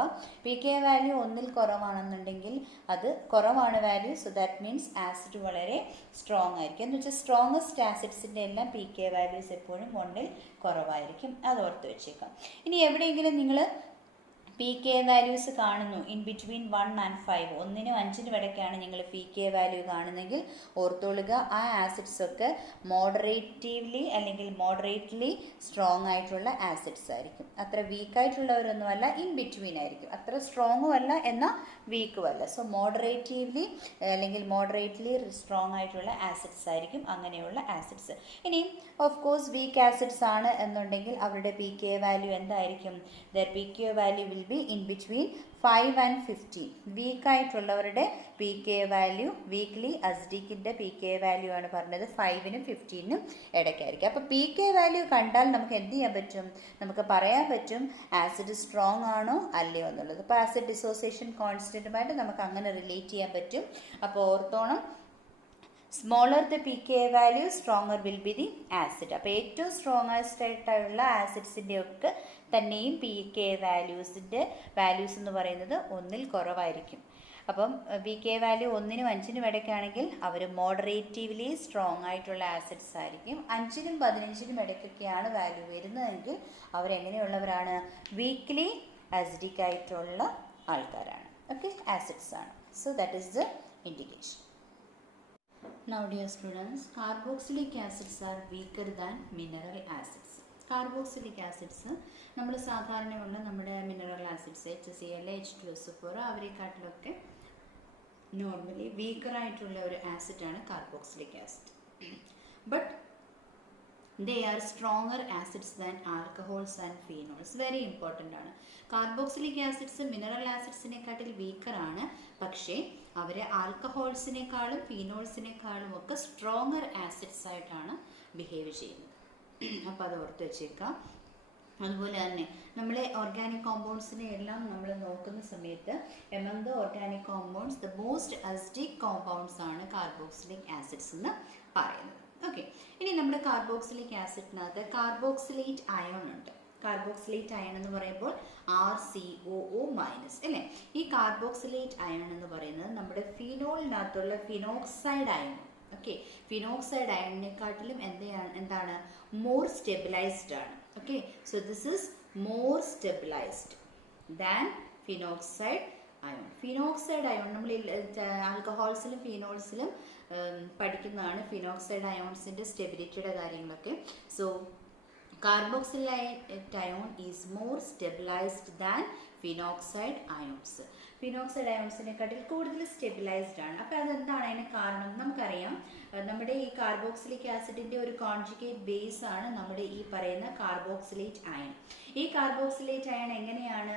pKa വാല്യൂ 1ൽ കുറവാണെന്നുണ്ടെങ്കിൽ അത് കുറവാണ് value. So that means acid വളരെ സ്ട്രോങ് ആയിരിക്കും. എന്ന് വെച്ചാൽ സ്ട്രോങ്ങസ്റ്റ് ആസിഡ്സിൻ്റെ എല്ലാം pKa വാല്യൂസ് എപ്പോഴും 1ൽ കുറവായിരിക്കും. അത് ഓർത്ത് വെച്ചേക്കാം. ഇനി എവിടെയെങ്കിലും നിങ്ങൾ pKa വാല്യൂസ് കാണുന്നു ഇൻ ബിറ്റ്വീൻ 1 and 5, 1നും 5നും ഇടയ്ക്കാണ് നിങ്ങൾ pKa വാല്യൂ കാണുന്നെങ്കിൽ ഓർത്തോളുക, ആ ആസിഡ്സ് ഒക്കെ മോഡറേറ്റീവ്ലി അല്ലെങ്കിൽ മോഡറേറ്റ്ലി സ്ട്രോങ് ആയിട്ടുള്ള ആസിഡ്സ് ആയിരിക്കും. അത്ര വീക്കായിട്ടുള്ളവരൊന്നുമല്ല, ഇൻ ബിറ്റ്വീൻ ആയിരിക്കും. അത്ര സ്ട്രോങ്ങും അല്ല എന്നാൽ വീക്കും അല്ല. സോ മോഡറേറ്റീവ്ലി അല്ലെങ്കിൽ മോഡറേറ്റ്ലി സ്ട്രോങ് ആയിട്ടുള്ള ആസിഡ്സ് ആയിരിക്കും അങ്ങനെയുള്ള ആസിഡ്സ്. ഇനി ഓഫ് കോഴ്സ് വീക്ക് ആസിഡ്സ് ആണ് എന്നുണ്ടെങ്കിൽ അവരുടെ pKa വാല്യൂ എന്തായിരിക്കും? Their pKa value will be in between 5 and 15. വീക്കായിട്ടുള്ളവരുടെ pKa വാല്യൂ, വീക്ക്ലി അസിഡിക്കിൻ്റെ pKa വാല്യൂ ആണ് പറഞ്ഞത് 5നും 15നും ഇടയ്ക്കായിരിക്കും. അപ്പോൾ pKa വാല്യൂ കണ്ടാൽ നമുക്ക് എന്ത് ചെയ്യാൻ പറ്റും? നമുക്ക് പറയാൻ പറ്റും ആസിഡ് സ്ട്രോങ് ആണോ അല്ലയോ എന്നുള്ളത്. അപ്പോൾ ആസിഡ് ഡിസോസിയേഷൻ കോൺസ്റ്റൻറ്റുമായിട്ട് നമുക്ക് അങ്ങനെ റിലേറ്റ് ചെയ്യാൻ പറ്റും. അപ്പോൾ ഓർത്തോണം, smaller the pKa value stronger will be the acid. അപ്പോൾ ഏറ്റവും സ്ട്രോങ്ങസ്റ്റ് ആയിട്ടുള്ള ആസിഡ്സിൻ്റെ ഒക്കെ തന്നെയും pKa വാല്യൂസ് എന്ന് പറയുന്നത് 1ൽ കുറവായിരിക്കും. അപ്പം pK വാല്യൂ 1-നും 5-നും ഇടയ്ക്കാണെങ്കിൽ അവർ മോഡറേറ്റീവ്ലി സ്ട്രോങ് ആയിട്ടുള്ള ആസിഡ്സ് ആയിരിക്കും. 5-നും 15-നും ഇടയ്ക്കൊക്കെയാണ് വാല്യൂ വരുന്നതെങ്കിൽ അവരെങ്ങനെയുള്ളവരാണ്? വീക്ക്ലി ആസിഡിക് ആയിട്ടുള്ള ആൾക്കാരാണ്. ഓക്കെ, ആസിഡ്സ് ആണ്. So that is the indication. Now dear students, carboxylic acids are weaker than mineral acids. Carboxylic acids നമ്മൾ സാധാരണയുള്ള നമ്മുടെ മിനറൽ ആസിഡ്സ് HCl, H2SO4 അവരെക്കാട്ടിലൊക്കെ നോർമലി വീക്കറായിട്ടുള്ള ഒരു ആസിഡാണ് carboxylic acid. But they are stronger acids than alcohols and phenols. Very important ആണ്. Carboxylic acids mineral ആസിഡ്സിനെക്കാട്ടിൽ വീക്കറാണ്, പക്ഷേ അവർ ആൽക്കഹോൾസിനേക്കാളും ഫീനോൾസിനേക്കാളും ഒക്കെ സ്ട്രോങ്ങർ ആസിഡ്സ് ആയിട്ടാണ് ബിഹേവ് ചെയ്യുന്നത്. അപ്പോൾ അത് ഓർത്ത് വെച്ചേക്കാം. അതുപോലെ തന്നെ നമ്മളെ ഓർഗാനിക് കോമ്പൗണ്ട്സിനെ എല്ലാം നമ്മൾ നോക്കുന്ന സമയത്ത് among the organic compounds the most acidic compounds ആണ് കാർബോക്സിലിക് ആസിഡ്സ് എന്ന് പറയുന്നത്. ഓക്കെ, ഇനി നമ്മുടെ കാർബോക്സിലിക് ആസിഡിനകത്ത് കാർബോക്സിലേറ്റ് അയോൺ ഉണ്ട്. കാർബോക്സിലേറ്റ് അയൺ എന്ന് പറയുമ്പോൾ RCOO മൈനസ് അല്ലേ. ഈ കാർബോക്സിലേറ്റ് അയൺ എന്ന് പറയുന്നത് നമ്മുടെ ഫിനോളിനകത്തുള്ള ഫിനോക്സൈഡ് അയൺ. ഓക്കെ, ഫിനോക്സൈഡ് അയണിനെക്കാട്ടിലും എന്താണ് മോർ സ്റ്റെബിലൈസ്ഡ് ആണ്. Okay, so this is more stabilized than phenoxide ion. Phenoxide ion നമ്മൾ ആൽക്കഹോൾസിലും ഫിനോൾസിലും പഠിക്കുന്നതാണ് ഫിനോക്സൈഡ് അയോൺസിൻ്റെ സ്റ്റെബിലിറ്റിയുടെ കാര്യങ്ങളൊക്കെ. So carboxylate ion is more stabilized than phenoxide ions. Phenoxide അയോൺസിനെക്കാട്ടിൽ കൂടുതൽ സ്റ്റെബിലൈസ്ഡ് ആണ്. അപ്പോൾ അതെന്താണ് അതിന് കാരണം? നമുക്കറിയാം, നമ്മുടെ ഈ കാർബോക്സിലിക് ആസിഡിൻ്റെ ഒരു കോൺജുഗേറ്റ് ബേസ് ആണ് നമ്മുടെ ഈ പറയുന്ന കാർബോക്സിലേറ്റ് അയൺ. ഈ കാർബോക്സിലേറ്റ് അയൺ എങ്ങനെയാണ്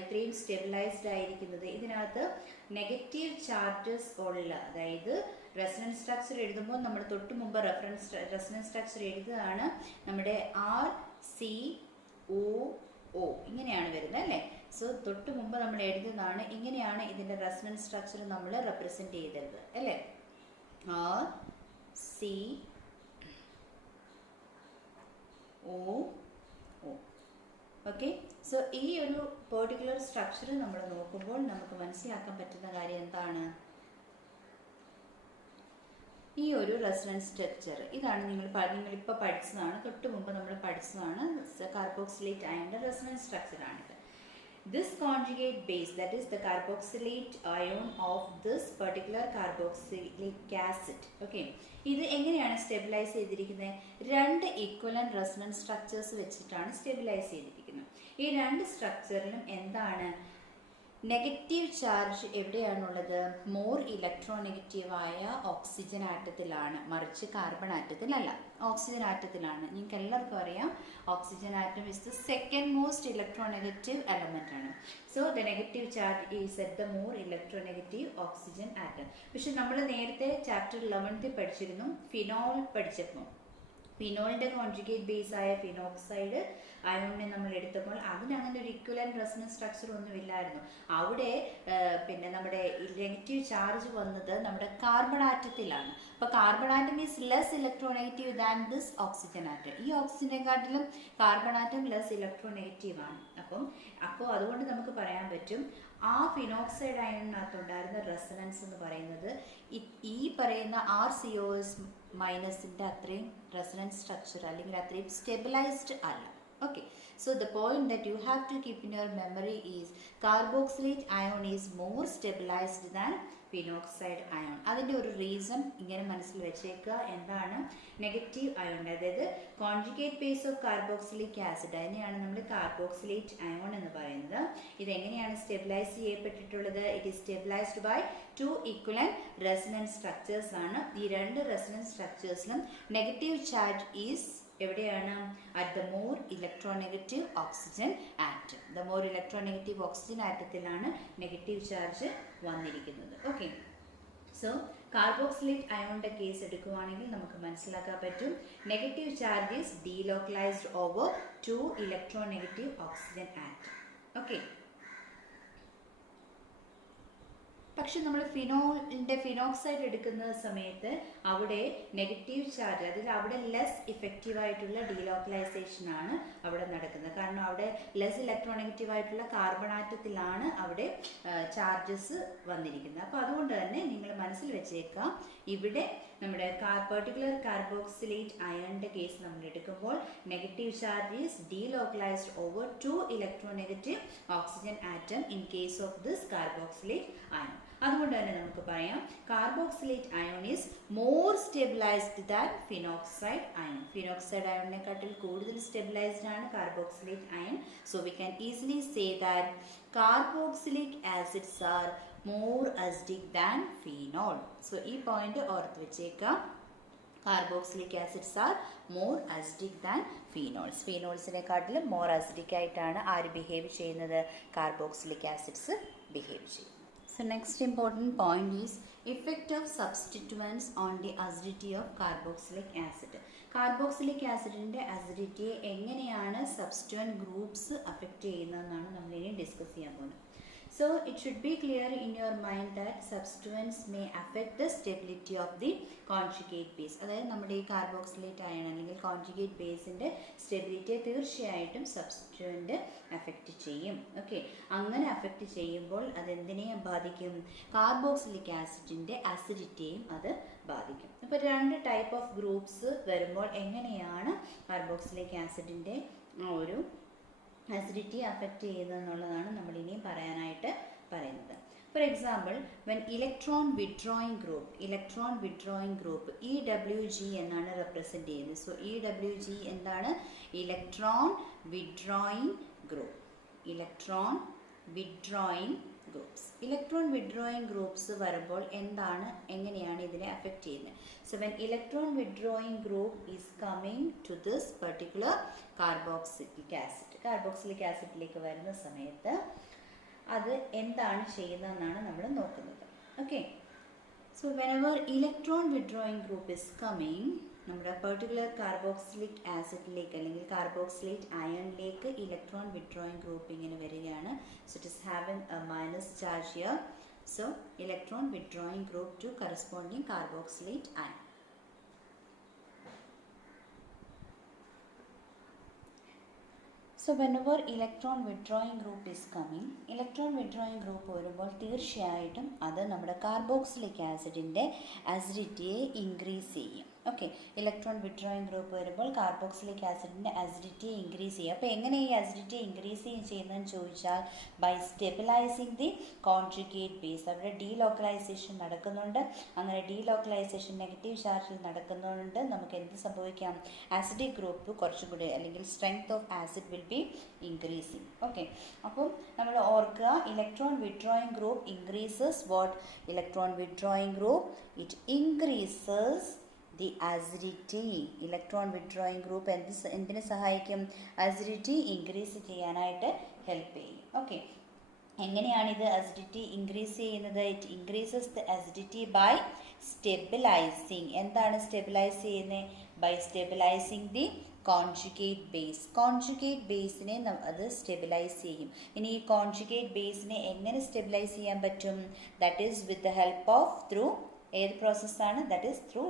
ഇത്രയും സ്റ്റെബിലൈസ്ഡ് ആയിരിക്കുന്നത്? ഇതിനകത്ത് നെഗറ്റീവ് ചാർജസ് ഉള്ള, അതായത് റെസണൻസ് സ്ട്രക്ചർ എഴുതുമ്പോൾ നമ്മൾ തൊട്ട് മുമ്പ് റെസണൻസ് സ്ട്രക്ചർ എഴുതുകയാണ് നമ്മുടെ RCOO ഇങ്ങനെയാണ് വരുന്നത് അല്ലേ. സോ തൊട്ട് മുമ്പ് നമ്മൾ എഴുതുന്നതാണ്, ഇങ്ങനെയാണ് ഇതിൻ്റെ റെസണൻസ് സ്ട്രക്ചർ നമ്മൾ റെപ്രസെൻറ്റ് ചെയ്തത് അല്ലേ. RCOO. ഓക്കെ, സോ ഈ ഒരു പെർട്ടിക്കുലർ സ്ട്രക്ചർ നമ്മൾ നോക്കുമ്പോൾ നമുക്ക് മനസ്സിലാക്കാൻ പറ്റുന്ന കാര്യം എന്താണ്? ഈ ഒരു റെസണൻസ് സ്ട്രക്ചർ ഇതാണ് നിങ്ങളിപ്പോൾ പഠിച്ചതാണ്, തൊട്ട് മുമ്പ് നമ്മൾ പഠിച്ചതാണ്. കാർബോക്സിലേറ്റ് അയണിൻ്റെ റെസണൻസ് സ്ട്രക്ചറാണിത്. This conjugate base, that is the carboxylate ion of this particular carboxylic acid. Okay, ഇത് എങ്ങനെയാണ് സ്റ്റെബിലൈസ് ചെയ്തിരിക്കുന്നത്? രണ്ട് ഈക്വലന്റ് റെസണൻസ് സ്ട്രക്ചേഴ്സ് വെച്ചിട്ടാണ് സ്റ്റെബിലൈസ് ചെയ്തിരിക്കുന്നത്. ഈ രണ്ട് സ്ട്രക്ചറിലും എന്താണ് നെഗറ്റീവ് ചാർജ് എവിടെയാണുള്ളത്? മോർ ഇലക്ട്രോനെഗറ്റീവായ ഓക്സിജൻ ആറ്റത്തിലാണ്, മറിച്ച് കാർബൺ ആറ്റത്തിലല്ല, ഓക്സിജൻ ആറ്റത്തിലാണ്. നിങ്ങൾക്ക് എല്ലാവർക്കും അറിയാം oxygen atom is the second most electronegative element ആണ്. So the negative charge is at the more electronegative oxygen atom. പക്ഷെ നമ്മൾ നേരത്തെ ചാപ്റ്റർ 11 പഠിച്ചിരുന്നു, ഫിനോൾ പഠിച്ചപ്പോൾ ഫിനോളിൻ്റെ കോൺജുഗേറ്റ് ബേസ് ആയ ഫിനോക്സൈഡ് അയോണിനെ നമ്മൾ എടുത്തപ്പോൾ അതിനങ്ങനെ ഒരു ഇക്വലന്റ് റെസണൻസ് സ്ട്രക്ചർ ഒന്നുമില്ലായിരുന്നു. അവിടെ പിന്നെ നമ്മുടെ നെഗറ്റീവ് ചാർജ് വന്നത് നമ്മുടെ കാർബൺ ആറ്റത്തിലാണ്. അപ്പോൾ carbon atom is less electronegative than this oxygen atom. ഈ ഓക്സിജനെക്കാട്ടിലും കാർബൺ ആറ്റം ലെസ് ഇലക്ട്രോനെഗറ്റീവ് ആണ്. അപ്പോൾ അതുകൊണ്ട് നമുക്ക് പറയാൻ പറ്റും ആ ഫിനോക്സൈഡ് അയണിനകത്തുണ്ടായിരുന്ന റെസണൻസ് എന്ന് പറയുന്നത് ഈ പറയുന്ന RCOS മൈനസിൻ്റെ അത്രയും റെസണൻസ് സ്ട്രക്ചർ അല്ലെങ്കിൽ അത്രയും സ്റ്റെബിലൈസ്ഡ് അല്ല. Okay, so the point that you have to keep in your memory is carboxylate ion is more stabilized than phenoxide ion. അതിൻ്റെ ഒരു റീസൺ ഇങ്ങനെ മനസ്സിൽ വെച്ചേക്കുക. എന്താണ്? നെഗറ്റീവ് അയോൺ, അതായത് conjugate base of carboxylic acid, അതിനെയാണ് നമ്മൾ കാർബോക്സിലേറ്റ് അയോൺ എന്ന് പറയുന്നത്. ഇതെങ്ങനെയാണ് സ്റ്റെബിലൈസ് ചെയ്യപ്പെട്ടിട്ടുള്ളത്? It is stabilized by 2 equivalent resonance structures ആണ്. ഈ രണ്ട് റെസണൻസ് സ്ട്രക്ചേഴ്സിലും നെഗറ്റീവ് ചാർജ് ഈസ് എവിടെയാണ്? At the more electronegative oxygen atom. The more electronegative oxygen ആറ്റത്തിലാണ് നെഗറ്റീവ് ചാർജ് വന്നിരിക്കുന്നത്. ഓക്കെ, സോ കാർബോക്സിലേറ്റ് അയോണിൻ്റെ കേസ് എടുക്കുവാണെങ്കിൽ നമുക്ക് മനസ്സിലാക്കാൻ പറ്റും negative charge is delocalized over 2 electronegative oxygen atom. Okay, പക്ഷെ നമ്മൾ ഫിനോളിൻ്റെ ഫിനോക്സൈഡ് എടുക്കുന്ന സമയത്ത് അവിടെ നെഗറ്റീവ് ചാർജ്, അതായത് അവിടെ ലെസ് ഇഫക്റ്റീവ് ആയിട്ടുള്ള ഡീലോക്കലൈസേഷൻ ആണ് അവിടെ നടക്കുന്നത്. കാരണം അവിടെ ലെസ് ഇലക്ട്രോനെഗറ്റീവ് ആയിട്ടുള്ള കാർബൺ ആറ്റത്തിലാണ് അവിടെ ചാർജസ് വന്നിരിക്കുന്നത്. അപ്പോൾ അതുകൊണ്ട് തന്നെ നിങ്ങൾ മനസ്സിൽ വെച്ചേക്കാം, ഇവിടെ നമ്മുടെ പെർട്ടിക്കുലർ കാർബോക്സിലേറ്റ് അയണിൻ്റെ കേസ് നമ്മൾ എടുക്കുമ്പോൾ negative charge is delocalized over 2 electronegative oxygen atom in case of this carboxylate ion. അതുകൊണ്ട് തന്നെ നമുക്ക് പറയാം carboxylate ion is more stabilized than phenoxide ion. Phenoxide അയണിനെക്കാട്ടിൽ കൂടുതൽ സ്റ്റെബിലൈസ്ഡ് ആണ് carboxylate ion. So we can easily say that carboxylic acids are more acidic than phenol. So ഈ point ഓർത്ത് വെച്ചേക്കാം, carboxylic acids are more acidic than phenols. ഫീനോൾസിനെക്കാട്ടിലും more acidic ആയിട്ടാണ് ആര് behave ചെയ്യുന്നത്? കാർബോക്സിലിക് ആസിഡ്സ് ബിഹേവ് ചെയ്യുന്നത്. So next important point is effect of substituents on the acidity of carboxylic acid. Carboxylic ആസിഡിൻ്റെ അസിഡിറ്റിയെ എങ്ങനെയാണ് സബ്സ്റ്റിറ്റ്യൂവൻറ്റ് ഗ്രൂപ്പ്സ് അഫക്റ്റ് ചെയ്യുന്നതെന്നാണ് നമ്മളിനി ഡിസ്കസ് ചെയ്യാൻ പോകുന്നത്. So it should be clear in your mind that substituents may affect the stability of the conjugate base. അതായത് നമ്മുടെ ഈ carboxylate iron അല്ലെങ്കിൽ കോൺജുഗേറ്റ് ബേസിൻ്റെ സ്റ്റെബിലിറ്റിയെ തീർച്ചയായിട്ടും സബ്സ്റ്റിറ്റ്യൂവൻ്റ് അഫക്റ്റ് ചെയ്യും. ഓക്കെ, അങ്ങനെ അഫക്റ്റ് ചെയ്യുമ്പോൾ അതെന്തിനെയും ബാധിക്കും? കാർബോക്സിലിക് ആസിഡിൻ്റെ അസിഡിറ്റിയെയും അത് ബാധിക്കും. ഇപ്പോൾ 2 ടൈപ്പ് ഓഫ് ഗ്രൂപ്പ്സ് വരുമ്പോൾ എങ്ങനെയാണ് കാർബോക്സിലിക് ആസിഡിൻ്റെ ഒരു അസിഡിറ്റി അഫക്റ്റ് ചെയ്യുന്നതെന്നുള്ളതാണ് നമ്മൾ ഇനിയും പറയാനായിട്ട് പറയുന്നത്. For example, when electron withdrawing group EWG എന്നാണ് റെപ്രസെൻറ്റ് ചെയ്യുന്നത്. സോ EWG എന്താണ്? Electron withdrawing group. Electron withdrawing groups വരുമ്പോൾ എങ്ങനെയാണ് ഇതിനെ അഫക്റ്റ് ചെയ്യുന്നത്? So when electron withdrawing group is coming to this particular carboxylic ആസിഡിലേക്ക് വരുന്ന സമയത്ത് അത് എന്താണ് ചെയ്യുന്നതെന്നാണ് നമ്മൾ നോക്കുന്നത്. Okay, so whenever electron withdrawing group is coming, നമ്മുടെ പെർട്ടിക്കുലർ കാർബോക്സിലിക് ആസിഡിലേക്ക് അല്ലെങ്കിൽ കാർബോക്സിലേറ്റ് അയണിലേക്ക് ഇലക്ട്രോൺ വിഡ്രോയിങ് ഗ്രൂപ്പ് ഇങ്ങനെ വരികയാണ്. So it is having a minus charge here. So electron withdrawing group to corresponding carboxylate ion. So whenever electron withdrawing group is coming, electron withdrawing group വരുമ്പോൾ തീർച്ചയായിട്ടും അത് നമ്മുടെ carboxylic ആസിഡിൻ്റെ അസിഡിറ്റിയെ increase ചെയ്യും. Okay, electron withdrawing group വരുമ്പോൾ carboxylic ആസിഡിൻ്റെ അസിഡിറ്റിയെ increase ചെയ്യും. അപ്പോൾ എങ്ങനെ ഈ അസിഡിറ്റിയെ ഇൻക്രീസ് ചെയ്യുന്നതെന്ന് ചോദിച്ചാൽ by stabilizing the conjugate base. അവിടെ ഡീലോക്കലൈസേഷൻ നടക്കുന്നുണ്ട്. അങ്ങനെ ഡീലോക്കലൈസേഷൻ നെഗറ്റീവ് ചാർജിൽ നടക്കുന്നതുകൊണ്ട് നമുക്ക് എന്ത് സംഭവിക്കാം? ആസിഡിക് ഗ്രൂപ്പ് കുറച്ചും കൂടി അല്ലെങ്കിൽ strength of acid will be increasing. Okay, അപ്പം നമ്മൾ ഓർക്കുക, electron withdrawing group increases what? Electron withdrawing group it increases the acidity. Electron withdrawing group എന്തിനു സഹായിക്കും? അസിഡിറ്റി ഇൻക്രീസ് ചെയ്യാനായിട്ട് ഹെൽപ്പ് ചെയ്യും. ഓക്കെ, എങ്ങനെയാണിത് അസിഡിറ്റി ഇൻക്രീസ് ചെയ്യുന്നത്? It increases the acidity by stabilizing. എന്താണ് സ്റ്റെബിലൈസ് ചെയ്യുന്നത്? By stabilizing the conjugate base. Conjugate ബേസിനെ അത് സ്റ്റെബിലൈസ് ചെയ്യും. ഇനി ഈ കോൺജുഗേറ്റ് ബേസിനെ എങ്ങനെ സ്റ്റെബിലൈസ് ചെയ്യാൻ പറ്റും? That is with the help of through ഏത് പ്രോസസ്സാണ്? That is through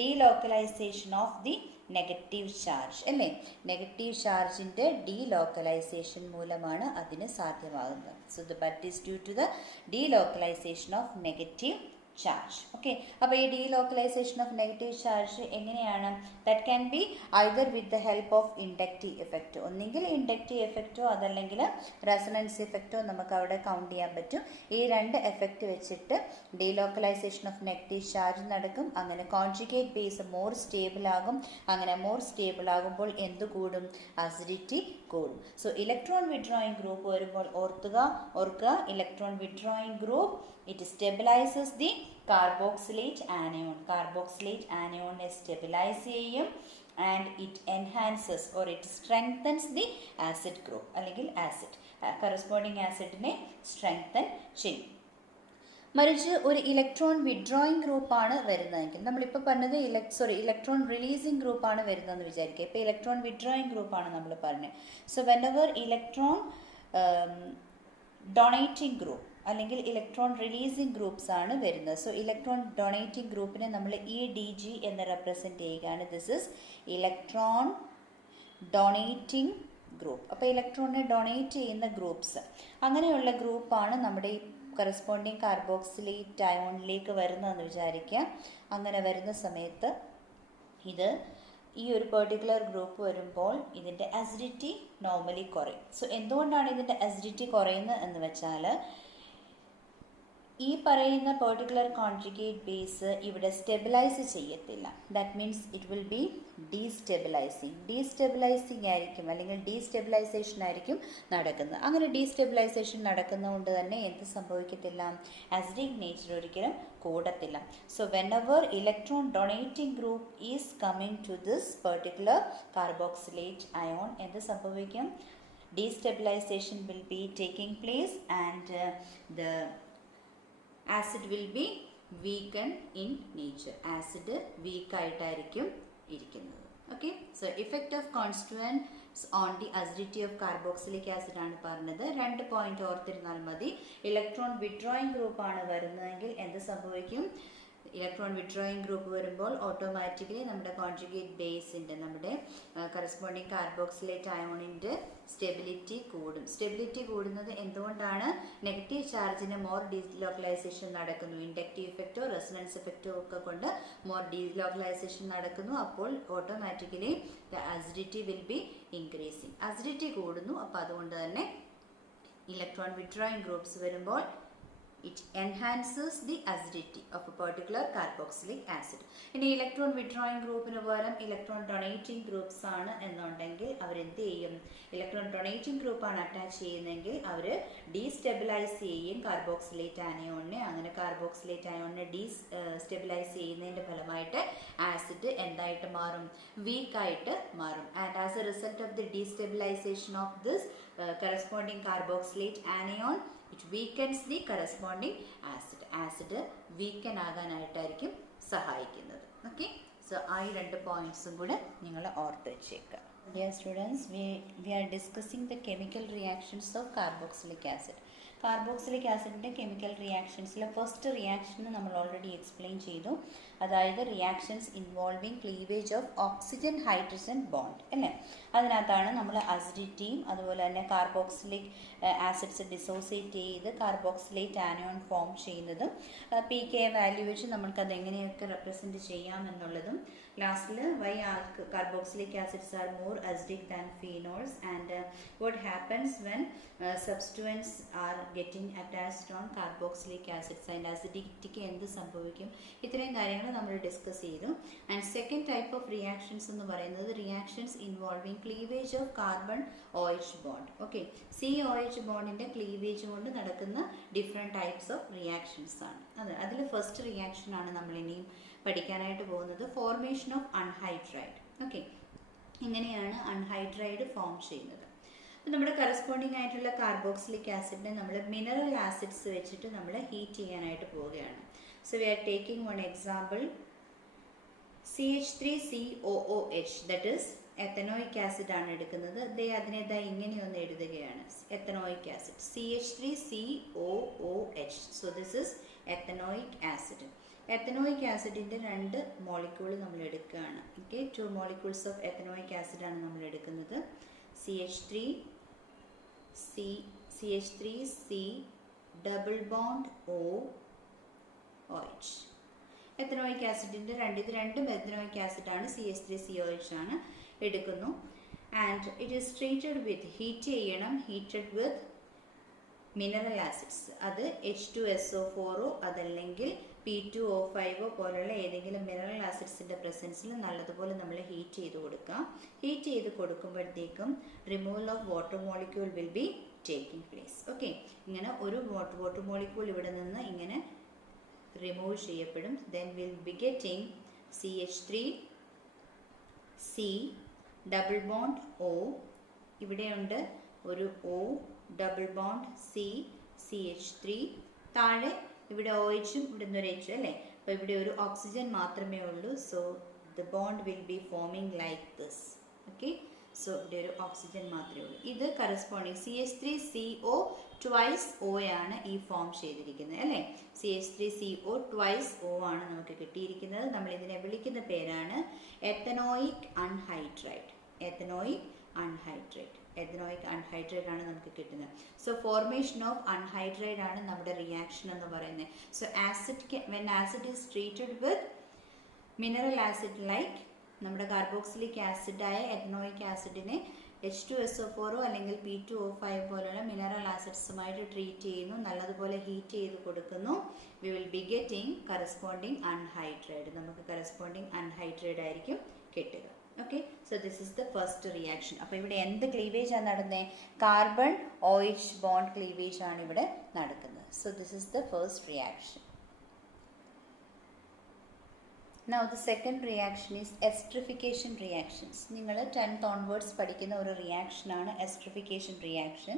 delocalization of the negative charge അല്ലേ? നെഗറ്റീവ് ചാർജിൻ്റെ ഡീലോക്കലൈസേഷൻ മൂലമാണ് അതിന് സാധ്യമാകുന്നത്. So that is due to the delocalization of negative charge. Okay, അപ്പോൾ ഈ ഡീലോക്കലൈസേഷൻ ഓഫ് നെഗറ്റീവ് ചാർജ് എങ്ങനെയാണ്? That can be either with the help of inductive effect. ഒന്നെങ്കിൽ inductive എഫക്റ്റോ അതല്ലെങ്കിൽ റെസണൻസ് എഫക്റ്റോ നമുക്ക് അവിടെ കൗണ്ട് ചെയ്യാൻ പറ്റും. ഈ 2 എഫക്റ്റ് വെച്ചിട്ട് ഡീലോക്കലൈസേഷൻ ഓഫ് നെഗറ്റീവ് ചാർജ് നടക്കും. അങ്ങനെ കോൺജുഗേറ്റ് ബേസ് മോർ സ്റ്റേബിൾ ആകും. അങ്ങനെ മോർ സ്റ്റേബിൾ ആകുമ്പോൾ എന്ത് കൂടും? അസിഡിറ്റി കൂടും. സോ ഇലക്ട്രോൺ വിഡ്രോയിങ് ഗ്രൂപ്പ് വരുമ്പോൾ ഓർക്കുക electron withdrawing group it stabilizes the carboxylate anion. Carboxylate anion stabilize ചെയ്യും and it enhances or it strengthens the acid group അല്ലെങ്കിൽ ആസിഡ് കറസ്പോണ്ടിങ് ആസിഡിനെ സ്ട്രെങ്തൻ ചെയ്യും. മറിച്ച് ഒരു ഇലക്ട്രോൺ വിഡ്രോയിങ് ഗ്രൂപ്പാണ് വരുന്നതെങ്കിൽ, നമ്മളിപ്പോൾ പറഞ്ഞത് ഇലക്ട്രോൺ റിലീസിങ് ഗ്രൂപ്പാണ് വരുന്നതെന്ന് വിചാരിക്കുക. ഇപ്പോൾ ഇലക്ട്രോൺ വിഡ്രോയിങ് ഗ്രൂപ്പാണ് നമ്മൾ പറഞ്ഞത്. So whenever electron donating group അല്ലെങ്കിൽ ഇലക്ട്രോൺ റിലീസിങ് ഗ്രൂപ്പ്സ് ആണ് വരുന്നത്. സോ ഇലക്ട്രോൺ ഡൊണേറ്റിംഗ് ഗ്രൂപ്പിനെ നമ്മൾ EDG എന്ന് റെപ്രസെൻറ്റ് ചെയ്യുകയാണ്. This is electron donating group. അപ്പോൾ ഇലക്ട്രോണിനെ ഡൊണേറ്റ് ചെയ്യുന്ന ഗ്രൂപ്പ്സ്, അങ്ങനെയുള്ള ഗ്രൂപ്പാണ് നമ്മുടെ ഈ കറസ്പോണ്ടിങ് കാർബോക്സിലേറ്റ് അയോണിലേക്ക് വരുന്നതെന്ന് വിചാരിക്കുക. അങ്ങനെ വരുന്ന സമയത്ത് ഇത് ഈ ഒരു പെർട്ടിക്കുലർ ഗ്രൂപ്പ് വരുമ്പോൾ ഇതിൻ്റെ അസിഡിറ്റി നോർമലി കുറയും. സോ എന്തുകൊണ്ടാണ് ഇതിൻ്റെ അസിഡിറ്റി കുറയുന്നത് എന്ന് വെച്ചാൽ ഈ പറയുന്ന പെർട്ടിക്കുലർ കോൺജുഗേറ്റ് ബേസ് ഇവിടെ സ്റ്റെബിലൈസ് ചെയ്യത്തില്ല. That means it will be destabilizing ആയിരിക്കും, അല്ലെങ്കിൽ ഡീസ്റ്റെബിലൈസേഷൻ ആയിരിക്കും നടക്കുന്നത്. അങ്ങനെ ഡീസ്റ്റെബിലൈസേഷൻ നടക്കുന്നതുകൊണ്ട് തന്നെ എന്ത് സംഭവിക്കത്തില്ല, അസിഡിക് നേച്ചർ ഒരിക്കലും കൂടത്തില്ല. So whenever electron donating group is coming to this particular carboxylate ion, എന്ത് സംഭവിക്കും, destabilization will be taking place and the acid will be weakened in nature. Acid weak ആയിട്ടായിരിക്കും ഇരിക്കുന്നത്. Okay, so effect of constituents on the acidity of carboxylic acid ആണ് പറഞ്ഞത്. 2 point ഓർത്തിരുന്നാൽ മതി. Electron withdrawing group ആണ് വരുന്നതെങ്കിൽ എന്ത് സംഭവിക്കും, ഇലക്ട്രോൺ വിഡ്രോയിങ് ഗ്രൂപ്പ് വരുമ്പോൾ ഓട്ടോമാറ്റിക്കലി നമ്മുടെ കോൺജുഗേറ്റ് ബേസിൻ്റെ, നമ്മുടെ കറസ്പോണ്ടിങ് കാർബോക്സിലേറ്റ് അയോണിൻ്റെ സ്റ്റെബിലിറ്റി കൂടും. സ്റ്റെബിലിറ്റി കൂടുന്നത് എന്തുകൊണ്ടാണ്, നെഗറ്റീവ് ചാർജിന് മോർ ഡീലോക്കലൈസേഷൻ നടക്കുന്നു. ഇൻഡക്റ്റീവ് ഇഫക്റ്റോ റെസൊണൻസ് ഇഫക്റ്റോ ഒക്കെ കൊണ്ട് മോർ ഡീലോക്കലൈസേഷൻ നടക്കുന്നു. അപ്പോൾ automatically the acidity will be increasing. Acidity കൂടുന്നു. അപ്പോൾ അതുകൊണ്ട് തന്നെ ഇലക്ട്രോൺ വിഡ്രോയിങ് ഗ്രൂപ്പ്സ് വരുമ്പോൾ it enhances the acidity of a particular carboxylic acid. ഇനി ഇലക്ട്രോൺ വിഡ്രോയിങ് ഗ്രൂപ്പിന് പകരം ഇലക്ട്രോൺ ഡൊണേറ്റിംഗ് ഗ്രൂപ്പ്സ് ആണ് എന്നുണ്ടെങ്കിൽ അവരെന്ത് ചെയ്യും, ഇലക്ട്രോൺ ഡൊണേറ്റിംഗ് ഗ്രൂപ്പാണ് അറ്റാച്ച് ചെയ്യുന്നതെങ്കിൽ അവർ ഡീസ്റ്റെബിലൈസ് ചെയ്യും കാർബോക്സിലേറ്റ് അയോണിനെ. അങ്ങനെ കാർബോക്സിലേറ്റ് അയോണിനെ ഡീസ്റ്റെബിലൈസ് ചെയ്യുന്നതിൻ്റെ ഫലമായിട്ട് ആസിഡ് എന്തായിട്ട് മാറും, വീക്കായിട്ട് മാറും. And as a result of the destabilization of this corresponding carboxylate anion, it weakens the corresponding acid. Acid weaken ആകാനായിട്ടായിരിക്കും സഹായിക്കുന്നത്. ഓക്കെ, സോ ആ 2 പോയിന്റ്സും കൂടെ നിങ്ങൾ ഓർത്ത് വെച്ചേക്കുക. Dear students, we are discussing the chemical reactions of carboxylic acid. Carboxylic ആസിഡിൻ്റെ chemical റിയാക്ഷൻസിലെ first reaction നമ്മൾ already explain ചെയ്തു. അതായത് reactions involving cleavage of oxygen hydrogen bond അല്ലേ. അതിനകത്താണ് നമ്മൾ അസിഡിറ്റിയും അതുപോലെ തന്നെ കാർബോക്സിലിക് ആസിഡ്സ് ഡിസോസിയേറ്റ് ചെയ്ത് കാർബോക്സിലേറ്റ് ആനിയോൺ ഫോം ചെയ്യുന്നതും pK വാല്യൂ വെച്ച് നമുക്കത് എങ്ങനെയൊക്കെ റെപ്രസെൻറ്റ് ചെയ്യാം എന്നുള്ളതും, ലാസ്റ്റിൽ why carboxylic acids are more acidic than phenols and what happens when substituents are getting attached on carboxylic acids and acidity എന്ത് സംഭവിക്കും, ഇത്രയും കാര്യങ്ങൾ നമ്മൾ ഡിസ്കസ് ചെയ്തു. And second type of reactions എന്ന് പറയുന്നത് reactions involving cleavage of carbon OH bond. Okay, COH ബോണ്ടിൻ്റെ cleavage കൊണ്ട് നടക്കുന്ന ഡിഫറെൻറ്റ് ടൈപ്സ് ഓഫ് റിയാക്ഷൻസ് ആണ്. അതിൽ ഫസ്റ്റ് റിയാക്ഷൻ ആണ് നമ്മൾ ഇനിയും പഠിക്കാനായിട്ട് പോകുന്നത്, ഫോർമേഷൻ ഓഫ് അൺഹൈഡ്രൈഡ്. ഓക്കെ, ഇങ്ങനെയാണ് അൺഹൈഡ്രൈഡ് ഫോം ചെയ്യുന്നത്. അപ്പോൾ നമ്മുടെ കറസ്പോണ്ടിങ് ആയിട്ടുള്ള കാർബോക്സിലിക് ആസിഡിനെ നമ്മൾ മിനറൽ ആസിഡ്സ് വെച്ചിട്ട് നമ്മൾ ഹീറ്റ് ചെയ്യാനായിട്ട് പോവുകയാണ്. So we are taking one example, CH3COOH, that is ethanoic acid ആണ് എടുക്കുന്നത്. അതിനെ ഇങ്ങനെയൊന്ന് എഴുതുകയാണ്, ethanoic acid CH3COOH. So this is ethanoic acid. Ethanoic ആസിഡിൻ്റെ 2 മോളിക്യൂൾ നമ്മൾ എടുക്കുകയാണ്. Okay, 2 molecules of ethanoic acid ആണ് നമ്മൾ എടുക്കുന്നത്. CH3C double bond OH. Ethanoic ആസിഡിൻ്റെ ഇത് രണ്ടും എത്തനോയിക് ആസിഡാണ്, CH3COH ആണ് എടുക്കുന്നു. And it is treated with, heat ചെയ്യണം, ഹീറ്റഡ് വിത്ത് മിനറൽ ആസിഡ്സ്. അത് H2SO4 അതല്ലെങ്കിൽ P2O5 പോലുള്ള ഏതെങ്കിലും മിനറൽ ആസിഡ്സിൻ്റെ പ്രസൻസിൽ നല്ലതുപോലെ നമ്മൾ ഹീറ്റ് ചെയ്ത് കൊടുക്കാം. ഹീറ്റ് ചെയ്ത് കൊടുക്കുമ്പോഴത്തേക്കും removal of water molecule will be taking place. Okay, ഇങ്ങനെ ഒരു വാട്ടർ മോളിക്യൂൾ ഇവിടെ നിന്ന് ഇങ്ങനെ റിമൂവ് ചെയ്യപ്പെടും. Then will be getting CH3C double bond O. ഇവിടെയുണ്ട് ഒരു O ഡബിൾ ബോണ്ട് CH3. താഴെ ഇവിടെ OHും ഇവിടെ നിന്നൊരു H അല്ലേ. അപ്പോൾ ഇവിടെ ഒരു ഓക്സിജൻ മാത്രമേ ഉള്ളൂ. So the bond will be forming like this. Okay, so ഇവിടെ ഒരു ഓക്സിജൻ മാത്രമേ ഉള്ളൂ. ഇത് കറസ്പോണ്ടിങ് CH3CO ട്വൈസ് O ആണ് ഈ ഫോം ചെയ്തിരിക്കുന്നത് അല്ലേ. CH3CO ട്വൈസ് O ആണ് നമുക്ക് കിട്ടിയിരിക്കുന്നത്. നമ്മൾ ഇതിനെ വിളിക്കുന്ന പേരാണ് എത്തനോയിക് അൺഹൈഡ്രൈഡ്. എത്തനോയിക് അൺഹൈഡ്രൈഡ് ആണ് നമുക്ക് കിട്ടുന്നത്. സോ ഫോർമേഷൻ ഓഫ് അൺഹൈഡ്രൈഡ് ആണ് നമ്മുടെ റിയാക്ഷൻ എന്ന് പറയുന്നത്. So when acid is treated with mineral acid like നമ്മുടെ കാർബോക്സിലിക് ആസിഡായ എത്തനോയിക് ആസിഡിനെ H2SO4 അല്ലെങ്കിൽ P2O5 പോലുള്ള മിനറൽ ആസിഡ്സുമായിട്ട് ട്രീറ്റ് ചെയ്യുന്നു, നല്ലതുപോലെ ഹീറ്റ് ചെയ്ത് കൊടുക്കുന്നു. V will be getting corresponding anhydride. നമുക്ക് കറസ്പോണ്ടിങ് അൺഹൈഡ്രൈഡ് ആയിരിക്കും കിട്ടുക. Okay, so this is the first reaction. അപ്പോൾ ഇവിടെ എന്ത് ക്ലീവേജ് ആണ് നടന്നത്? കാർബൺ OH ബോണ്ട് ക്ലീവേജ് ആണ് ഇവിടെ നടക്കുന്നത്. So this is the first reaction. Now the second reaction is esterification reactions. നിങ്ങൾ 10th onwards പഠിക്കുന്ന ഒരു റിയാക്ഷൻ ആണ് esterification reaction.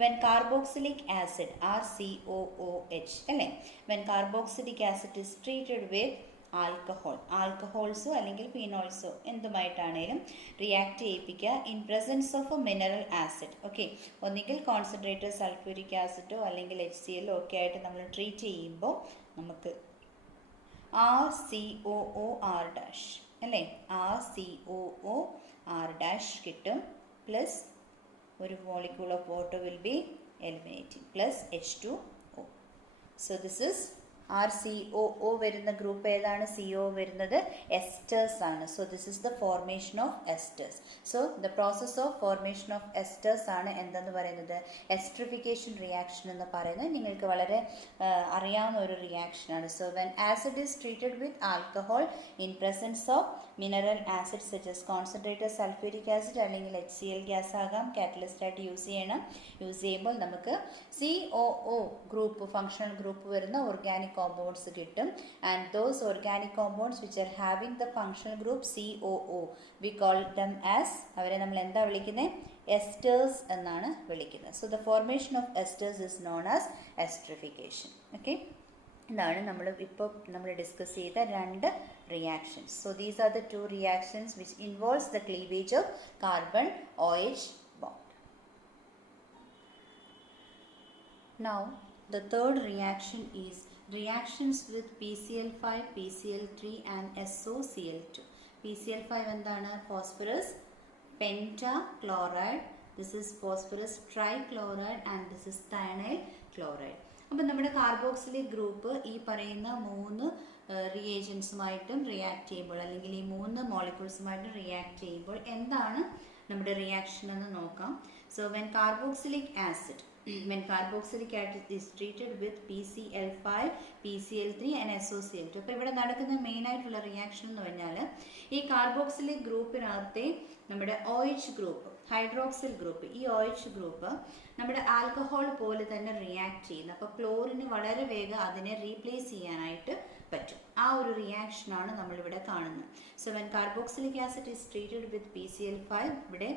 When carboxylic acid RCOOH അല്ലേ, when carboxylic acid is treated with ആൽക്കഹോൾസോ അല്ലെങ്കിൽ ഫീനോൾസോ എന്തുമായിട്ടാണേലും റിയാക്ട് ചെയ്യിപ്പിക്കുക in presence of a mineral acid. Okay, ഒന്നുകിൽ കോൺസെൻട്രേറ്റഡ് സൾഫ്യൂരിക് ആസിഡോ അല്ലെങ്കിൽ HCl ഒക്കെ ആയിട്ട് നമ്മൾ ട്രീറ്റ് ചെയ്യുമ്പോൾ നമുക്ക് RCOOR' അല്ലേ, RCOOR' കിട്ടും. പ്ലസ് ഒരു molecule of water will be eliminating plus H2O. So this is RCOO വരുന്ന ഗ്രൂപ്പ് ഏതാണ്? CO വരുന്നത് എസ്റ്റേഴ്സ് ആണ്. So this is the formation of എസ്റ്റേഴ്സ്. So the process of formation of എസ്റ്റേഴ്സ് ആണ് എന്തെന്ന് പറയുന്നത് എസ്ട്രിഫിക്കേഷൻ റിയാക്ഷൻ എന്ന് പറയുന്നത്. നിങ്ങൾക്ക് വളരെ അറിയാവുന്ന ഒരു റിയാക്ഷനാണ്. So when acid is treated with alcohol in presence of mineral acid such as concentrated sulphuric acid അല്ലെങ്കിൽ HCl ഗ്യാസ് ആകാം, കാറ്റലിസ്റ്റ് ആയിട്ട് യൂസ് ചെയ്യുമ്പോൾ നമുക്ക് COO ഗ്രൂപ്പ് ഫങ്ഷണൽ ഗ്രൂപ്പ് വരുന്ന ഓർഗാനിക് compounds കിട്ടും. And those organic compounds which are having the functional group COO we call them as അവരെ നമ്മൾ എന്താ വിളിക്കുന്നത്? എസ്റ്റേഴ്സ് എന്നാണ് വിളിക്കുന്നത്. So the formation of esters is known as esterification. Okay, ഇതാണ് നമ്മൾ ഡിസ്കസ് ചെയ്ത രണ്ട് reactions. So these are the two reactions which involves the cleavage of carbon OH bond. Now the third reaction is reactions with PCl5, PCl3 and SOCl2. PCl5 എന്താണ്? phosphorus pentachloride. This is phosphorus trichloride and this is thionyl chloride. അപ്പോൾ നമ്മുടെ carboxylic group ഈ പറയുന്ന മൂന്ന് റിയേജൻസുമായിട്ടും react ചെയ്യുമ്പോൾ അല്ലെങ്കിൽ ഈ മൂന്ന് മോളിക്യൂൾസുമായിട്ടും റിയാക്ട് ചെയ്യുമ്പോൾ എന്താണ് നമ്മുടെ റിയാക്ഷൻ എന്ന് നോക്കാം. So when carboxylic acid is treated with PCl5, PCl3 and SOCl2. അപ്പോൾ ഇവിടെ നടക്കുന്ന മെയിൻ ആയിട്ടുള്ള റിയാക്ഷൻ എന്ന് പറഞ്ഞാൽ ഈ കാർബോക്സിലിക് ഗ്രൂപ്പിനകത്തെ നമ്മുടെ OH ഗ്രൂപ്പ്, ഹൈഡ്രോക്സിൽ ഗ്രൂപ്പ്, ഈ OH ഗ്രൂപ്പ് നമ്മുടെ ആൽക്കഹോൾ പോലെ തന്നെ റിയാക്ട് ചെയ്യുന്നു. അപ്പോൾ ക്ലോറിന് വളരെ വേഗം അതിനെ റീപ്ലേസ് ചെയ്യാനായിട്ട് പറ്റും. ആ ഒരു റിയാക്ഷനാണ് നമ്മളിവിടെ കാണുന്നത്. So when carboxylic acid is treated with PCl5, ഇവിടെ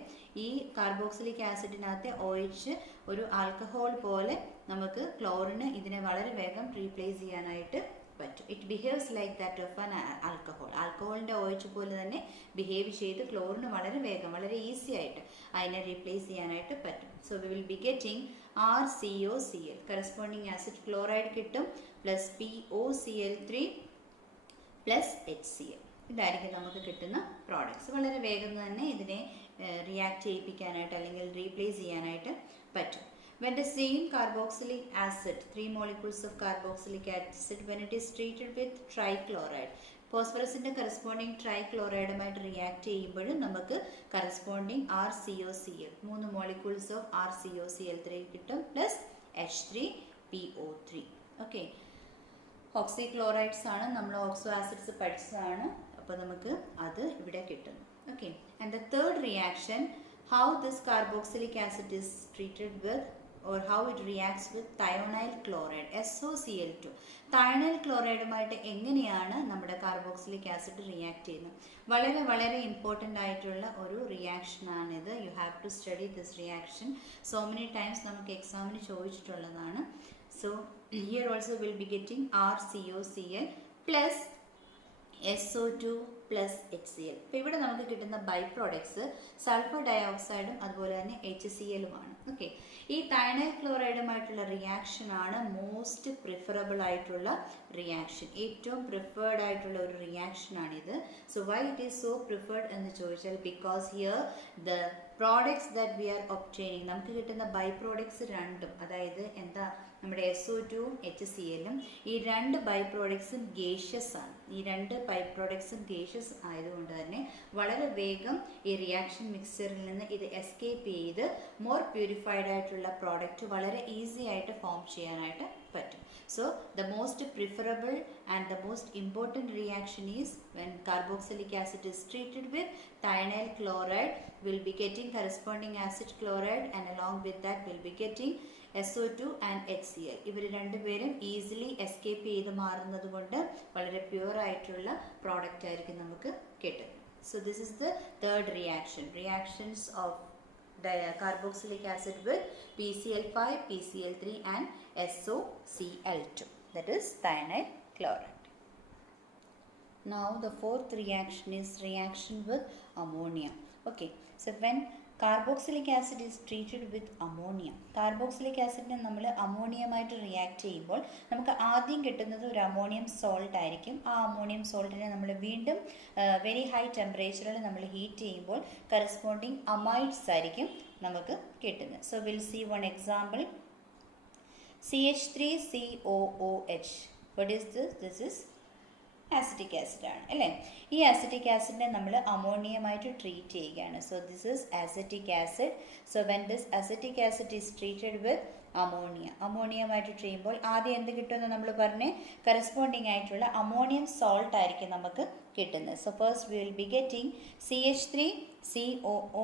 ഈ കാർബോക്സിലിക് ആസിഡിനകത്തെ OH ഒരു ആൽക്കഹോൾ പോലെ നമുക്ക് ക്ലോറിന് ഇതിനെ വളരെ വേഗം റീപ്ലേസ് ചെയ്യാനായിട്ട് പറ്റും. It behaves like that of an alcohol. ആൽക്കഹോളിൻ്റെ OH പോലെ തന്നെ ബിഹേവ് ചെയ്ത് ക്ലോറിന് വളരെ വേഗം വളരെ ഈസി ആയിട്ട് അതിനെ റീപ്ലേസ് ചെയ്യാനായിട്ട് പറ്റും. So we will be getting RCOCl corresponding acid chloride കിട്ടും പ്ലസ് POCl3 പ്ലസ് HCl. ഇതായിരിക്കും നമുക്ക് കിട്ടുന്ന പ്രോഡക്ട്സ്. വളരെ വേഗം തന്നെ ഇതിനെ റിയാക്ട് ചെയ്യിപ്പിക്കാനായിട്ട് അല്ലെങ്കിൽ റീപ്ലേസ് ചെയ്യാനായിട്ട് പറ്റും. When the same carboxylic acid, 3 molecules of carboxylic acid, when it is treated with trichloride, ഫോസ്ഫറസിൻ്റെ കറസ്പോണ്ടിങ് ട്രൈക്ലോറൈഡുമായിട്ട് റിയാക്ട് ചെയ്യുമ്പോഴും നമുക്ക് corresponding RCOCl 3 molecules of RCOCl3 കിട്ടും പ്ലസ് H3PO3. ഓക്കെ, ഓക്സിക്ലോറൈഡ്സ് ആണ്, നമ്മൾ ഓക്സോ ആസിഡ്സ് പഠിച്ചതാണ്. അപ്പോൾ നമുക്ക് അത് ഇവിടെ കിട്ടുന്നു. Okay, and the third reaction, how this carboxylic acid is treated with or how it reacts with thionyl chloride SOCl2. thionyl chlorideുമായിട്ട് എങ്ങനെയാണ് നമ്മുടെ കാർബോക്സിലിക് ആസിഡ് റിയാക്ട് ചെയ്യുന്നത്? വളരെ വളരെ ഇമ്പോർട്ടൻ്റ് ആയിട്ടുള്ള ഒരു റിയാക്ഷനാണിത്. You have to study this reaction. So many times നമുക്ക് എക്സാമിന് ചോദിച്ചിട്ടുള്ളതാണ്. So here also will be getting RCOCl plus SO2 plus HCl. അപ്പോൾ ഇവിടെ നമുക്ക് കിട്ടുന്ന ബൈ പ്രോഡക്ട്സ് സൾഫർ ഡയോക്സൈഡും അതുപോലെ തന്നെ HCl-ഉമാണ്. ഓക്കെ, ഈ തയനൈൽ ക്ലോറൈഡുമായിട്ടുള്ള റിയാക്ഷൻ ആണ് മോസ്റ്റ് പ്രിഫറബിൾ ആയിട്ടുള്ള റിയാക്ഷൻ, ഏറ്റവും പ്രിഫേർഡ് ആയിട്ടുള്ള ഒരു റിയാക്ഷൻ ആണിത്. So why it is so preferred എന്ന് ചോദിച്ചാൽ because here the products that we are obtaining, നമുക്ക് കിട്ടുന്ന ബൈ പ്രോഡക്ട്സ് രണ്ടും, അതായത് എന്താ നമ്മുടെ SO2ഉം HCl-ഉം, ഈ രണ്ട് ബൈ പ്രോഡക്ട്സും ഗേഷ്യസ് ആണ്. ഈ രണ്ട് ബൈ പ്രോഡക്ട്സും ഗേഷ്യസ് ആയതുകൊണ്ട് തന്നെ വളരെ വേഗം ഈ റിയാക്ഷൻ മിക്സ്ചറിൽ നിന്ന് ഇത് എസ്കേപ്പ് ചെയ്ത് മോർ പ്യൂരിഫൈഡ് ആയിട്ടുള്ള പ്രോഡക്റ്റ് വളരെ ഈസി ആയിട്ട് ഫോം ചെയ്യാനായിട്ട് പറ്റും. So the most preferable and the most important reaction is when carboxylic acid is treated with thionyl chloride, we'll be getting corresponding acid chloride, and along with that we'll be getting SO2 and HCl. ഇവർ രണ്ടുപേരും easily escape ചെയ്ത് മാറുന്നത് കൊണ്ട് വളരെ pure ആയിട്ടുള്ള product ആയിരിക്കും നമുക്ക് കിട്ടുന്നത്. So this is the third reaction, reactions of carboxylic acid with PCl5, PCl3 and SOCl2, that is thionyl chloride. Now the fourth reaction is reaction with ammonia. Okay, so when carboxylic acid is treated with ammonia, carboxylic acid നമ്മൾ അമോണിയമായിട്ട് react ചെയ്യുമ്പോൾ നമുക്ക് ആദ്യം കിട്ടുന്നത് ഒരു ammonium salt ആയിരിക്കും. ആ ammonium സോൾട്ടിനെ നമ്മൾ വീണ്ടും വെരി ഹൈ ടെമ്പറേച്ചറിൽ നമ്മൾ ഹീറ്റ് ചെയ്യുമ്പോൾ കറസ്പോണ്ടിങ് അമൈഡ്സ് ആയിരിക്കും നമുക്ക് കിട്ടുന്നത്. So will see one example. CH3COOH. What is this? This is acetic acid ആണ് അല്ലേ. ഈ ആസിറ്റിക് ആസിഡിനെ നമ്മൾ അമോണിയമായിട്ട് ട്രീറ്റ് ചെയ്യുകയാണ്. So this is acetic acid. So when this acetic acid is treated with അമോണിയമായിട്ട് ചെയ്യുമ്പോൾ ആദ്യം എന്ത് കിട്ടുമെന്ന് നമ്മൾ പറഞ്ഞ് കറസ്പോണ്ടിങ് ആയിട്ടുള്ള അമോണിയം സോൾട്ട് ആയിരിക്കും നമുക്ക് കിട്ടുന്നത്. So first we will be getting CH3COO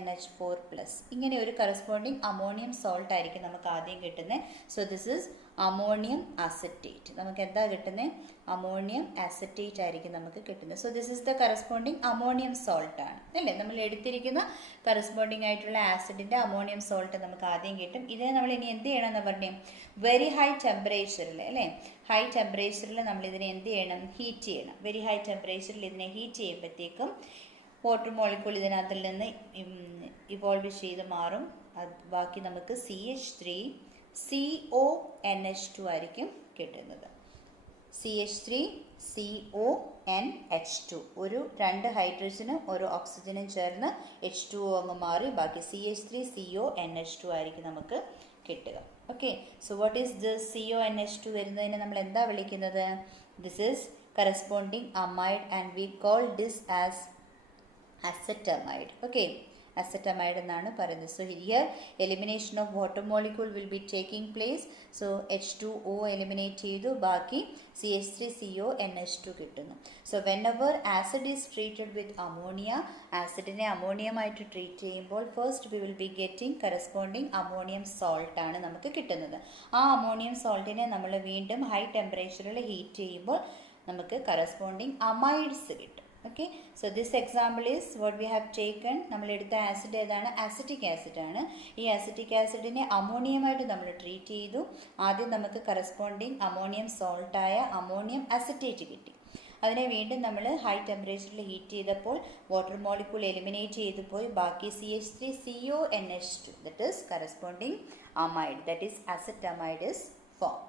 NH4+. ഇങ്ങനെ ഒരു കറസ്പോണ്ടിങ് അമോണിയം സോൾട്ട് ആയിരിക്കും നമുക്ക് ആദ്യം കിട്ടുന്നത്. So this is ammonium acetate. നമുക്ക് എന്താ കിട്ടുന്നത്? അമോണിയം അസറ്റേറ്റ് ആയിരിക്കും നമുക്ക് കിട്ടുന്നത്. So this is the corresponding ammonium salt ആണ് അല്ലേ. നമ്മൾ എടുത്തിരിക്കുന്ന കറസ്പോണ്ടിങ് ആയിട്ടുള്ള ആസിഡിൻ്റെ അമോണിയം സോൾട്ട് നമുക്ക് ആദ്യം കിട്ടും. ഇതിനെ നമ്മൾ ഇനി എന്ത് ചെയ്യണമെന്ന് പറഞ്ഞേ, വെരി ഹൈ ടെമ്പറേച്ചറിൽ അല്ലേ, ഹൈ ടെമ്പറേച്ചറിൽ നമ്മൾ ഇതിനെ എന്ത് ചെയ്യണം? ഹീറ്റ് ചെയ്യണം. വെരി ഹൈ ടെമ്പറേച്ചറിൽ ഇതിനെ ഹീറ്റ് ചെയ്യുമ്പോഴത്തേക്കും വാട്ടർ മോളിക്യൂൾ ഇതിനകത്തിൽ നിന്ന് ഇവോൾവ് ചെയ്ത് മാറും. ബാക്കി നമുക്ക് CH3CONH2 ആയിരിക്കും കിട്ടുന്നത്. CH3CONH2 ഒരു 2 ഹൈഡ്രജനും ഒരു ഓക്സിജനും ചേർന്ന് H2O അങ്ങ് മാറി ബാക്കി CH3CONH2 ആയിരിക്കും നമുക്ക് കിട്ടുക. Okay, so what is this CONH2 വരുന്നതിനെ നമ്മൾ എന്താ വിളിക്കുന്നത്? This is corresponding amide and we call this as acetamide. Okay, acetamide എന്നാണ് പറയുന്നത്. So here elimination of water molecule will be taking place. So H2O eliminate ചെയ്തു, ബാക്കി CH3CONH2 കിട്ടുന്നു. So whenever acid is treated with ammonia, ആസിഡിനെ അമോണിയമായിട്ട് treat ചെയ്യുമ്പോൾ first we will be getting corresponding ammonium salt ആണ് നമുക്ക് കിട്ടുന്നത്. ആ അമോണിയം സോൾട്ടിനെ നമ്മൾ വീണ്ടും ഹൈ ടെമ്പറേച്ചറിൽ ഹീറ്റ് ചെയ്യുമ്പോൾ നമുക്ക് കറസ്പോണ്ടിങ് അമൈഡ്സ് കിട്ടും. Okay, so this example is what we have taken. നമ്മൾ എടുത്ത ആസിഡ് ഏതാണ്? ആസിറ്റിക് ആസിഡ് ആണ്. ഈ ആസിറ്റിക് ആസിഡിനെ അമോണിയമായിട്ട് നമ്മൾ ട്രീറ്റ് ചെയ്തു. ആദ്യം നമുക്ക് കറസ്പോണ്ടിങ് അമോണിയം സോൾട്ടായ അമോണിയം അസറ്റേറ്റ് കിട്ടി. അതിനെ വീണ്ടും നമ്മൾ ഹൈ ടെമ്പറേച്ചറിൽ ഹീറ്റ് ചെയ്തപ്പോൾ വാട്ടർ മോളിക്യൂൾ എലിമിനേറ്റ് ചെയ്തു പോയി ബാക്കി CH3CONH2, that is corresponding amide, that is acetamide is formed.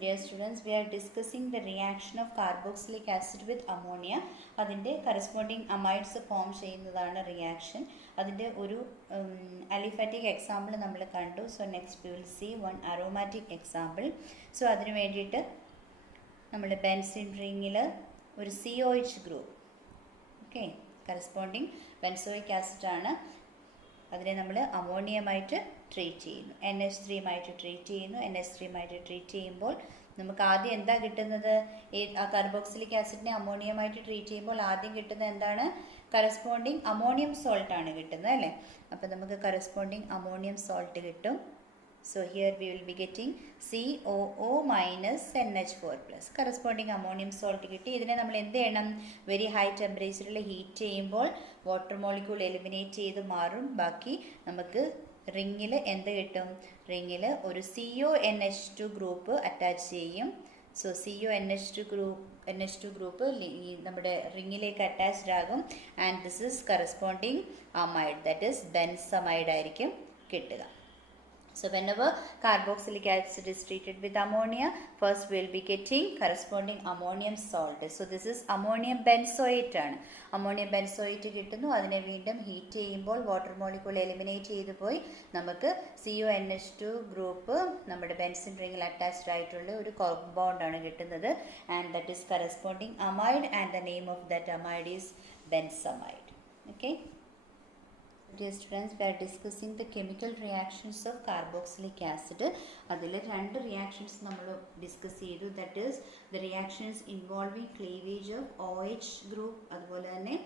Dear students, we are discussing the reaction of carboxylic acid with ammonia. അതിൻ്റെ കറസ്പോണ്ടിങ് അമൈഡ്സ് ഫോം ചെയ്യുന്നതാണ് റിയാക്ഷൻ. അതിൻ്റെ ഒരു aliphatic example നമ്മൾ കണ്ടു. So next we will see one aromatic example. So അതിന് വേണ്ടിയിട്ട് നമ്മൾ benzene റിങ്ങിൽ ഒരു COH group, okay, corresponding benzoic ആസിഡാണ്. അതിനെ നമ്മൾ അമോണിയമായിട്ട് ട്രീറ്റ് ചെയ്യുന്നു, NH3 ട്രീറ്റ് ചെയ്യുന്നു. NH3 ട്രീറ്റ് ചെയ്യുമ്പോൾ നമുക്ക് ആദ്യം എന്താ കിട്ടുന്നത്? ഈ കാർബോക്സിലിക് ആസിഡിനെ അമോണിയമായിട്ട് ട്രീറ്റ് ചെയ്യുമ്പോൾ ആദ്യം കിട്ടുന്നത് എന്താണ്? കറസ്പോണ്ടിങ് അമോണിയം സോൾട്ടാണ് കിട്ടുന്നത് അല്ലേ. അപ്പോൾ നമുക്ക് കറസ്പോണ്ടിങ് അമോണിയം സോൾട്ട് കിട്ടും. So here we will be getting COO NH4+. Corresponding ammonium salt കിട്ടി. ഇതിനെ നമ്മൾ എന്ത് ചെയ്യണം? വെരി ഹൈ ടെമ്പറേച്ചറിൽ ഹീറ്റ് ചെയ്യുമ്പോൾ വാട്ടർ മോളിക്യൂൾ എലിമിനേറ്റ് ചെയ്ത് മാറും. ബാക്കി നമുക്ക് റിങ്ങിൽ എന്ത് കിട്ടും? റിങ്ങിൽ ഒരു CONH2 ഗ്രൂപ്പ് അറ്റാച്ച് ചെയ്യും. സോ CuNH2 ഗ്രൂപ്പ് നമ്മുടെ റിങ്ങിലേക്ക് അറ്റാച്ച്ഡ് ആകും. And this is corresponding amide, that is benzamide ആയിരിക്കും കിട്ടുക. So whenever carboxylic acid is treated with ammonia, first we will be getting corresponding ammonium salt. So this is ammonium benzoate ആണ്. Ammonium benzoate കിട്ടുന്നു. അതിനെ വീണ്ടും heat ചെയ്യുമ്പോൾ water molecule eliminate ചെയ്തു പോയി നമുക്ക് CuNH2 ഗ്രൂപ്പ് നമ്മുടെ ബെൻസിൻ റിങ്ങിൽ അറ്റാച്ച്ഡ് ആയിട്ടുള്ള ഒരു കോമ്പൗണ്ടാണ് കിട്ടുന്നത്. And that is corresponding amide and the name of that amide is benzamide. Okay. Dear students, we are discussing the chemical reactions of carboxylic acid. അതിൽ രണ്ട് റിയാക്ഷൻസ് നമ്മൾ ഡിസ്കസ് ചെയ്തു. That is the reactions involving cleavage of OH group, അതുപോലെ തന്നെ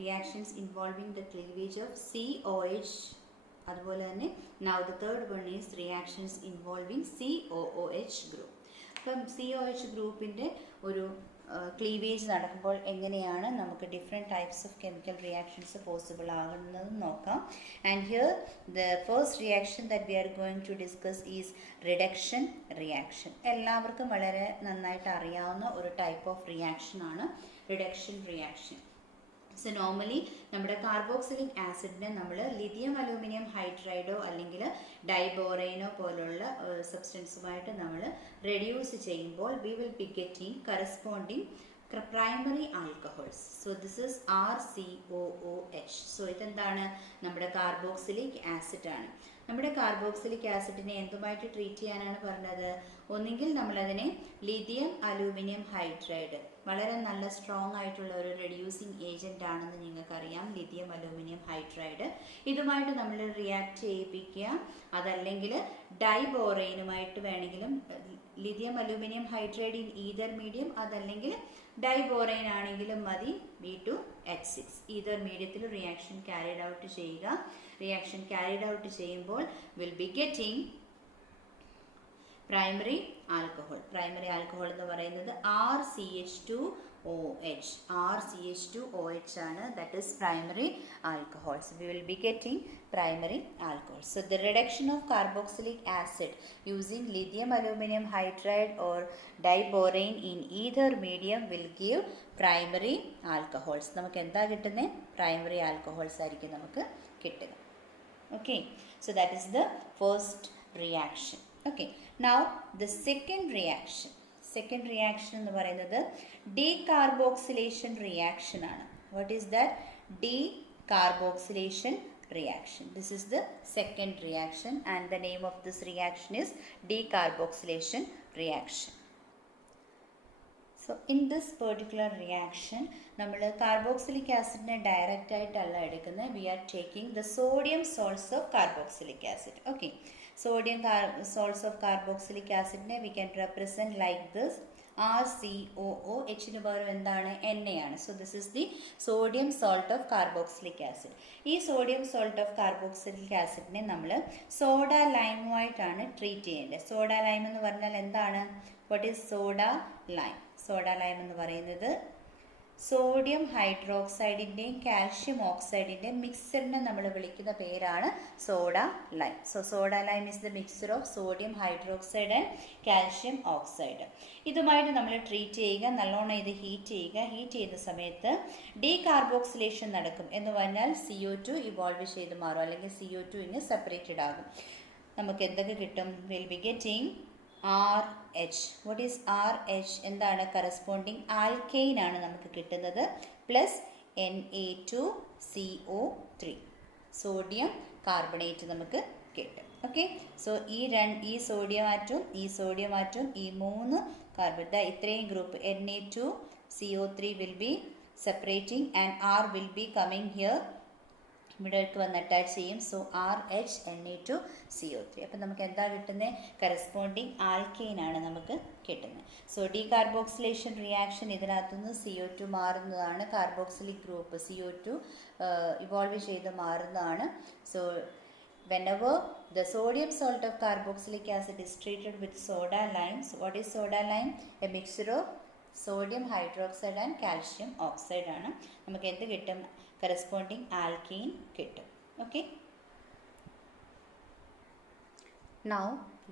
reactions involving the cleavage of COH, അതുപോലെ തന്നെ now the third one is reactions involving COOH group. അപ്പം COH ഗ്രൂപ്പിൻ്റെ ഒരു ക്ലീവേജ് നടക്കുമ്പോൾ എങ്ങനെയാണ് നമുക്ക് different types of chemical reactions possible ആകുന്നത് നോക്കാം. And here the first reaction that we are going to discuss is reduction reaction. എല്ലാവർക്കും വളരെ നന്നായിട്ട് അറിയാവുന്ന ഒരു ടൈപ്പ് ഓഫ് റിയാക്ഷനാണ് റിഡക്ഷൻ റിയാക്ഷൻ. സോ നോർമലി നമ്മുടെ കാർബോക്സിലിക് ആസിഡിനെ നമ്മൾ ലിഥിയം അലൂമിനിയം ഹൈഡ്രൈഡോ അല്ലെങ്കിൽ ഡൈബോറൈനോ പോലുള്ള സബ്സ്റ്റൻസുമായിട്ട് നമ്മൾ റെഡ്യൂസ് ചെയ്യുമ്പോൾ V will be getting corresponding primary alcohols. So this is RCOOH. So ഇതെന്താണ്? നമ്മുടെ കാർബോക്സിലിക് ആസിഡ് ആണ്. നമ്മുടെ കാർബോക്സിലിക് ആസിഡിനെ എന്തുമായിട്ട് ട്രീറ്റ് ചെയ്യാനാണ് പറഞ്ഞത്? ഒന്നുകിൽ നമ്മളതിനെ ലിഥിയം അലൂമിനിയം ഹൈഡ്രൈഡ്, വളരെ നല്ല സ്ട്രോങ് ആയിട്ടുള്ള ഒരു റെഡ്യൂസിങ് ഏജന്റ് ആണെന്ന് നിങ്ങൾക്കറിയാം ലിഥിയം അലൂമിനിയം ഹൈഡ്രൈഡ്. ഇതുമായിട്ട് നമ്മൾ റിയാക്ട് ചെയ്യിപ്പിക്കുക. അതല്ലെങ്കിൽ ഡൈബോറൈനുമായിട്ട് വേണമെങ്കിലും, lithium aluminium hydride in ether medium, അതല്ലെങ്കിൽ ഡൈബോറൈൻ ആണെങ്കിലും മതി, B2H6 ഈതർ മീഡിയത്തിൽ റിയാക്ഷൻ ക്യാരിഡ് ഔട്ട് ചെയ്യുക. റിയാക്ഷൻ ക്യാരിഡ് ഔട്ട് ചെയ്യുമ്പോൾ will be getting primary alcohol. Primary alcohol എന്ന് പറയുന്നത് RCH2OH. RCH2OH ആണ്. That is primary alcohols. We will be getting primary alcohols. So the reduction of carboxylic acid using lithium aluminum hydride or diborane in either medium will give primary alcohols. നമുക്ക് എന്താ കിട്ടുന്നത്? Primary alcohols ആയിരിക്കും നമുക്ക് കിട്ടുക. Okay, so that is the first reaction. Okay, now the second reaction. Second reaction എന്ന് പറയുന്നത് decarboxylation reaction ആണ്. What is that? Decarboxylation reaction. This is the second reaction and the name of this reaction is decarboxylation reaction. So in this particular reaction നമ്മൾ carboxylic ആസിഡിനെ direct ആയിട്ടല്ല എടുക്കുന്നത്. We are taking the sodium salts of carboxylic acid. Okay, sodium salts of carboxylic acidനെ we can represent like this. RCOOH ന് പകരം എന്താണ്? Na ആണ്. So this is the sodium salt of carboxylic acid. ഈ sodium salt of carboxylic ആസിഡിനെ നമ്മൾ soda ലൈമുമായിട്ടാണ് treat ചെയ്യേണ്ടത്. Soda lime എന്ന് പറഞ്ഞാൽ എന്താണ്? What is soda lime? Soda lime എന്ന് പറയുന്നത് സോഡിയം ഹൈഡ്രോക്സൈഡിൻ്റെയും കാൽഷ്യം ഓക്സൈഡിൻ്റെയും മിക്സറിനെ നമ്മൾ വിളിക്കുന്ന പേരാണ് soda lime. So soda lime is the mixer of sodium hydroxide and calcium oxide. ഇതുമായിട്ട് നമ്മൾ ട്രീറ്റ് ചെയ്യുക, നല്ലോണം ഇത് ഹീറ്റ് ചെയ്യുക. ഹീറ്റ് ചെയ്യുന്ന സമയത്ത് ഡീകാർബോക്സിലേഷൻ നടക്കും. എന്ന് പറഞ്ഞാൽ CO2 ഇവോൾവ് ചെയ്ത് മാറും, അല്ലെങ്കിൽ CO2 ഇങ്ങ് സെപ്പറേറ്റഡ് ആകും. നമുക്ക് എന്തൊക്കെ കിട്ടും? Will be getting RH. What is RH? എന്താണ്? കറസ്പോണ്ടിങ് ആൽക്കെയിൻ ആണ് നമുക്ക് കിട്ടുന്നത്. പ്ലസ് Na2CO3 സോഡിയം കാർബണേറ്റ് നമുക്ക് കിട്ടും. ഓക്കെ, സോ ഈ സോഡിയം ആറ്റവും ഈ മൂന്ന് കാർബൺ, ഇത്രയും group Na2CO3 will be separating and R will be coming here, ഇവിടേക്ക് വന്ന് അറ്റാച്ച് ചെയ്യും. So RH Na2CO3. അപ്പം നമുക്ക് എന്താ കിട്ടുന്നത്? കറസ്പോണ്ടിങ് ആൽക്കെയിൻ ആണ് നമുക്ക് കിട്ടുന്നത്. സോ ഡീകാർബോക്സിലേഷൻ റിയാക്ഷൻ ഇതിനകത്തുനിന്ന് CO2 മാറുന്നതാണ്. കാർബോക്സിലിക് ഗ്രൂപ്പ് CO2 ഇവോൾവ് ചെയ്ത് മാറുന്നതാണ്. So whenever the sodium salt of carboxylic acid is treated with soda lime, so what is soda lime? A mixture of sodium hydroxide and calcium oxide ആണ്. നമുക്ക് എന്ത് കിട്ടും? Corresponding alkane കിട്ടും. Okay, now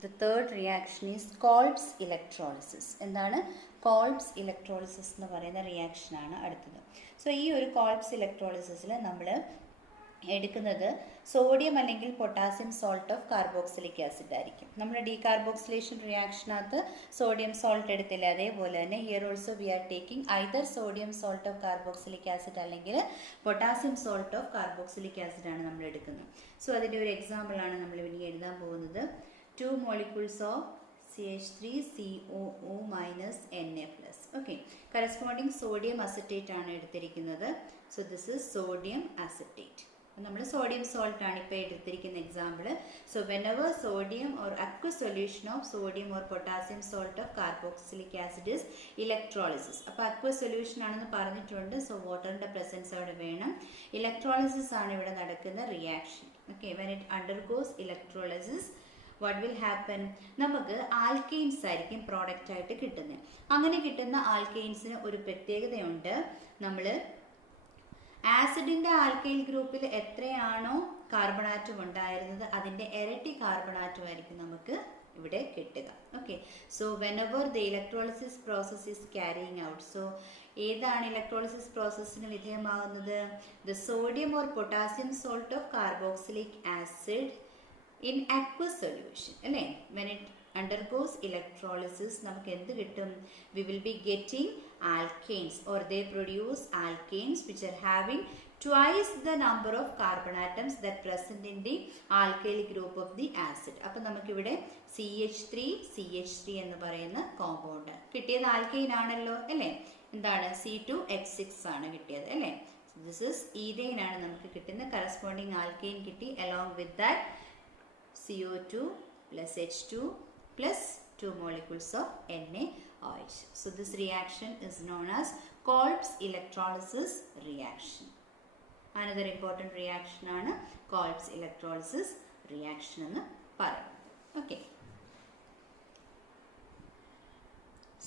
The third reaction is Kolb's electrolysis. എന്താണ് Kolb's electrolysis എന്ന് പറയുന്ന റിയാക്ഷനാണ് അടുത്തത്. So ഈ ഒരു Kolb's electrolysis നമ്മൾ എടുക്കുന്നത് സോഡിയം അല്ലെങ്കിൽ potassium salt of carboxylic acid ആയിരിക്കും. നമ്മൾ ഡീകാർബോക്സിലേഷൻ റിയാക്ഷനകത്ത് സോഡിയം സോൾട്ട് എടുത്തില്ല, അതേപോലെ തന്നെ here also we are taking either sodium salt of carboxylic acid അല്ലെങ്കിൽ potassium salt of carboxylic acid ആണ് നമ്മൾ എടുക്കുന്നത്. സോ അതിൻ്റെ ഒരു എക്സാമ്പിൾ ആണ് നമ്മൾ ഇനി എഴുതാൻ പോകുന്നത്. 2 molecules of CH3COO minus Na plus. Okay, corresponding sodium acetate ആണ് എടുത്തിരിക്കുന്നത്. So this is sodium acetate. നമ്മൾ സോഡിയം സോൾട്ട് ആണ് ഇപ്പോൾ എടുത്തിരിക്കുന്ന example. So whenever sodium or aqueous solution of sodium or potassium salt of carboxylic acid is electrolysis. അപ്പോൾ aqueous solution ആണെന്ന് പറഞ്ഞിട്ടുണ്ട്. So വാട്ടറിൻ്റെ പ്രസൻസ് അവിടെ വേണം. ഇലക്ട്രോളിസിസ് ആണ് ഇവിടെ നടക്കുന്ന reaction. Okay, when it undergoes electrolysis what will happen? നമുക്ക് ആൽക്കെയിൻസ് ആയിരിക്കും പ്രോഡക്റ്റ് ആയിട്ട് കിട്ടുന്നത്. അങ്ങനെ കിട്ടുന്ന ആൽക്കെയിൻസിന് ഒരു പ്രത്യേകതയുണ്ട്. നമ്മൾ ആസിഡിൻ്റെ ആൽക്കൈൽ ഗ്രൂപ്പിൽ എത്രയാണോ കാർബൺ ആറ്റം ഉണ്ടായിരുന്നത് അതിൻ്റെ ഇരട്ടി കാർബൺ ആറ്റം ആയിരിക്കും നമുക്ക് ഇവിടെ കിട്ടുക. Okay, so whenever the electrolysis process is carrying out. So ഏതാണ് ഇലക്ട്രോളിസിസ് പ്രോസസ്സിന് വിധേയമാകുന്നത്? The sodium or potassium salt of carboxylic acid in aqueous solution അല്ലേ, when it undergoes electrolysis നമുക്ക് എന്ത് കിട്ടും? We will be getting alkanes or they produce alkanes which are having twice the number of carbon atoms that present in the alkyl group of the acid. അപ്പോൾ നമുക്കിവിടെ CH3 എന്ന് പറയുന്ന compound കിട്ടിയത് alkane ആണല്ലോ അല്ലേ. എന്താണ്? C2H6 ആണ് കിട്ടിയത് അല്ലേ. ദിസ് ഇസ് ഈഥെയ്ൻ ആണ് നമുക്ക് കിട്ടുന്ന കറസ്പോണ്ടിങ് ആൽക്കെയിൻ കിട്ടി. along with that CO2 plus H2 plus 2 molecules of NaOH. So this reaction is known as Kolb's electrolysis reaction. Another important reaction ആണ് Kolb's electrolysis reaction എന്ന് പറയുന്നത്. Okay.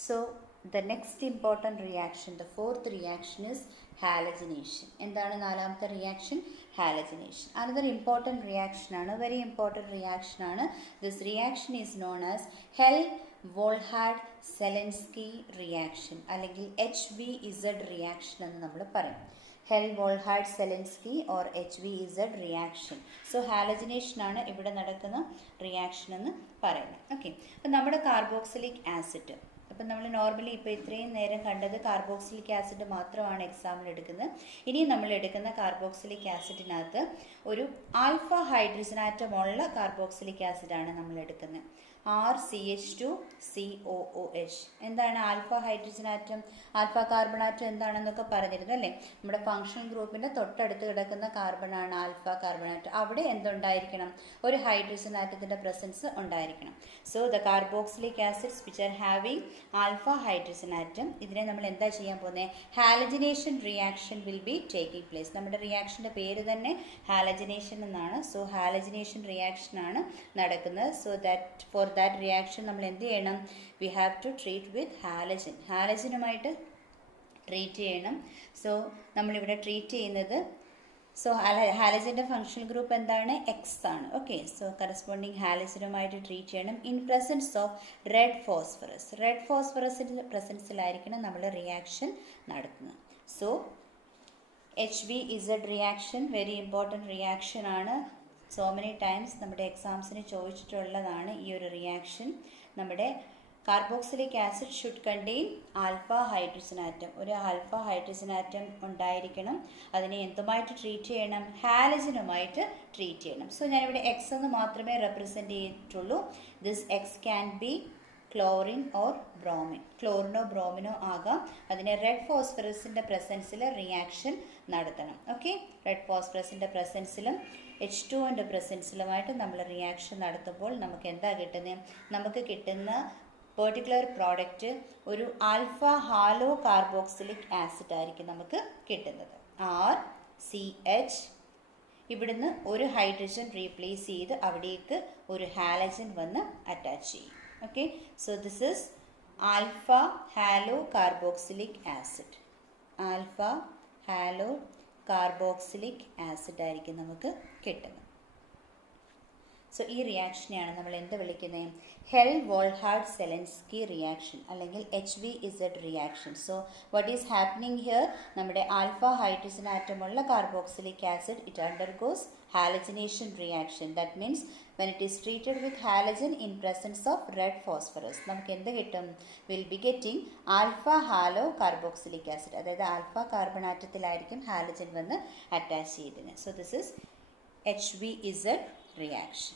So the next important reaction, the fourth reaction is halogenation. എന്താണ് നാലാമത്തെ reaction? Halogenation. Another important reaction ആണ്, very important reaction ആണ്. This reaction is known as Hell Volhard Zelinsky reaction അല്ലെങ്കിൽ HVZ reaction എന്ന് നമ്മൾ പറയും. Hell Volhard Zelinsky or HVZ reaction. So halogenation ആണ് ഇവിടെ നടക്കുന്ന റിയാക്ഷൻ എന്ന് പറയുന്നത്. ഓക്കെ, അപ്പം നമ്മുടെ കാർബോക്സിലിക് ആസിഡ്, അപ്പം നമ്മൾ നോർമലി ഇപ്പോൾ ഇത്രയും നേരം കണ്ടത് കാർബോക്സിലിക് ആസിഡ് മാത്രമാണ് എക്സാമ്പിൾ എടുക്കുന്നത്. ഇനി നമ്മൾ എടുക്കുന്ന കാർബോക്സിലിക് ആസിഡിനകത്ത് ഒരു ആൽഫ ഹൈഡ്രജൻ ആറ്റം ഉള്ള കാർബോക്സിലിക് ആസിഡാണ് നമ്മൾ എടുക്കുന്നത്. RCH2COOH. എന്താണ് alpha hydrogen atom? Alpha carbon atom എന്താണെന്നൊക്കെ പറഞ്ഞിരുന്നു അല്ലേ. നമ്മുടെ ഫങ്ഷണൽ ഗ്രൂപ്പിൻ്റെ തൊട്ടടുത്ത് കിടക്കുന്ന കാർബണാണ് ആൽഫ കാർബൺ ആറ്റം. അവിടെ എന്തുണ്ടായിരിക്കണം? ഒരു ഹൈഡ്രജൻ ആറ്റത്തിൻ്റെ പ്രസൻസ് ഉണ്ടായിരിക്കണം. So the carboxylic acids which are having alpha hydrogen atom, ഇതിനെ നമ്മൾ എന്താ ചെയ്യാൻ പോകുന്നത്? Halogenation reaction will be taking place. നമ്മുടെ റിയാക്ഷൻ്റെ പേര് തന്നെ ഹാലജനേഷൻ എന്നാണ്. സോ ഹാലജനേഷൻ റിയാക്ഷൻ ആണ് നടക്കുന്നത്. So that for that reaction നമ്മൾ എന്ത് ചെയ്യണം? We have to treat with halogen. ഹാലജനുമായിട്ട് ട്രീറ്റ് ചെയ്യണം. സോ നമ്മളിവിടെ ട്രീറ്റ് ചെയ്യുന്നത്, സോ ഹാലജൻ്റെ ഫങ്ഷണൽ ഗ്രൂപ്പ് എന്താണ്? എക്സ് ആണ്. ഓക്കെ, സോ കറസ്പോണ്ടിങ് ഹാലജനുമായിട്ട് ട്രീറ്റ് ചെയ്യണം in presence of red phosphorus. Red ഫോസ്ഫറസിൻ്റെ പ്രസൻസിലായിരിക്കണം നമ്മൾ റിയാക്ഷൻ നടത്തുന്നത്. So HVZ reaction very important reaction ആണ്. സോ മെനി ടൈംസ് നമ്മുടെ എക്സാംസിന് ചോദിച്ചിട്ടുള്ളതാണ് ഈ ഒരു റിയാക്ഷൻ. നമ്മുടെ carboxylic acid should contain alpha hydrogen atom. ഒരു ആൽഫ ഹൈഡ്രജൻ ആറ്റം ഉണ്ടായിരിക്കണം. അതിനെ എന്തുമായിട്ട് ട്രീറ്റ് ചെയ്യണം? ഹാലജനുമായിട്ട് ട്രീറ്റ് ചെയ്യണം. സോ ഞാനിവിടെ എക്സ് എന്ന് മാത്രമേ റെപ്രസെൻറ്റ് ചെയ്തിട്ടുള്ളൂ. This X can be chlorine or bromine. ക്ലോറിനോ ബ്രോമിനോ ആകാം. അതിനെ റെഡ് ഫോസ്ഫറസിൻ്റെ പ്രസൻസിൽ റിയാക്ഷൻ നടത്തണം. ഓക്കെ, റെഡ് ഫോസ്ഫറസിൻ്റെ പ്രസൻസിലും H2ൻ്റെ പ്രസൻസിലുമായിട്ട് നമ്മൾ റിയാക്ഷൻ നടത്തുമ്പോൾ നമുക്ക് എന്താ കിട്ടുന്നത്? നമുക്ക് കിട്ടുന്ന പെർട്ടിക്കുലർ പ്രോഡക്റ്റ് ഒരു ആൽഫ ഹാലോ കാർബോക്സിലിക് ആസിഡ് ആയിരിക്കും നമുക്ക് കിട്ടുന്നത്. RCH. ഇവിടുന്ന് ഒരു ഹൈഡ്രജൻ റീപ്ലേസ് ചെയ്ത് അവിടേക്ക് ഒരു ഹാലജൻ വന്ന് അറ്റാച്ച് ചെയ്യും. Okay, so this is alpha halo carboxylic acid. Alpha halo carboxylic acid ആയിരിക്കും നമുക്ക് കിട്ടുന്നത്. സോ ഈ റിയാക്ഷനെയാണ് നമ്മൾ എന്ത് വിളിക്കുന്നത്? ഹെൽ-വോൾഹാഡ്-സെലൻസ്കി റിയാക്ഷൻ അല്ലെങ്കിൽ HVZ reaction. So what is happening here? നമ്മുടെ ആൽഫ ഹൈഡ്രജൻ ആറ്റമുള്ള carboxylic acid it undergoes halogenation reaction. That means when it is treated with halogen in presence of red phosphorus, നമുക്ക് എന്ത് കിട്ടും? Will be getting alpha halo carboxylic acid. അതായത് alpha carbon ആറ്റത്തിലായിരിക്കും halogen വന്ന് attach ചെയ്തിരുന്നത്. So this is HVZ reaction.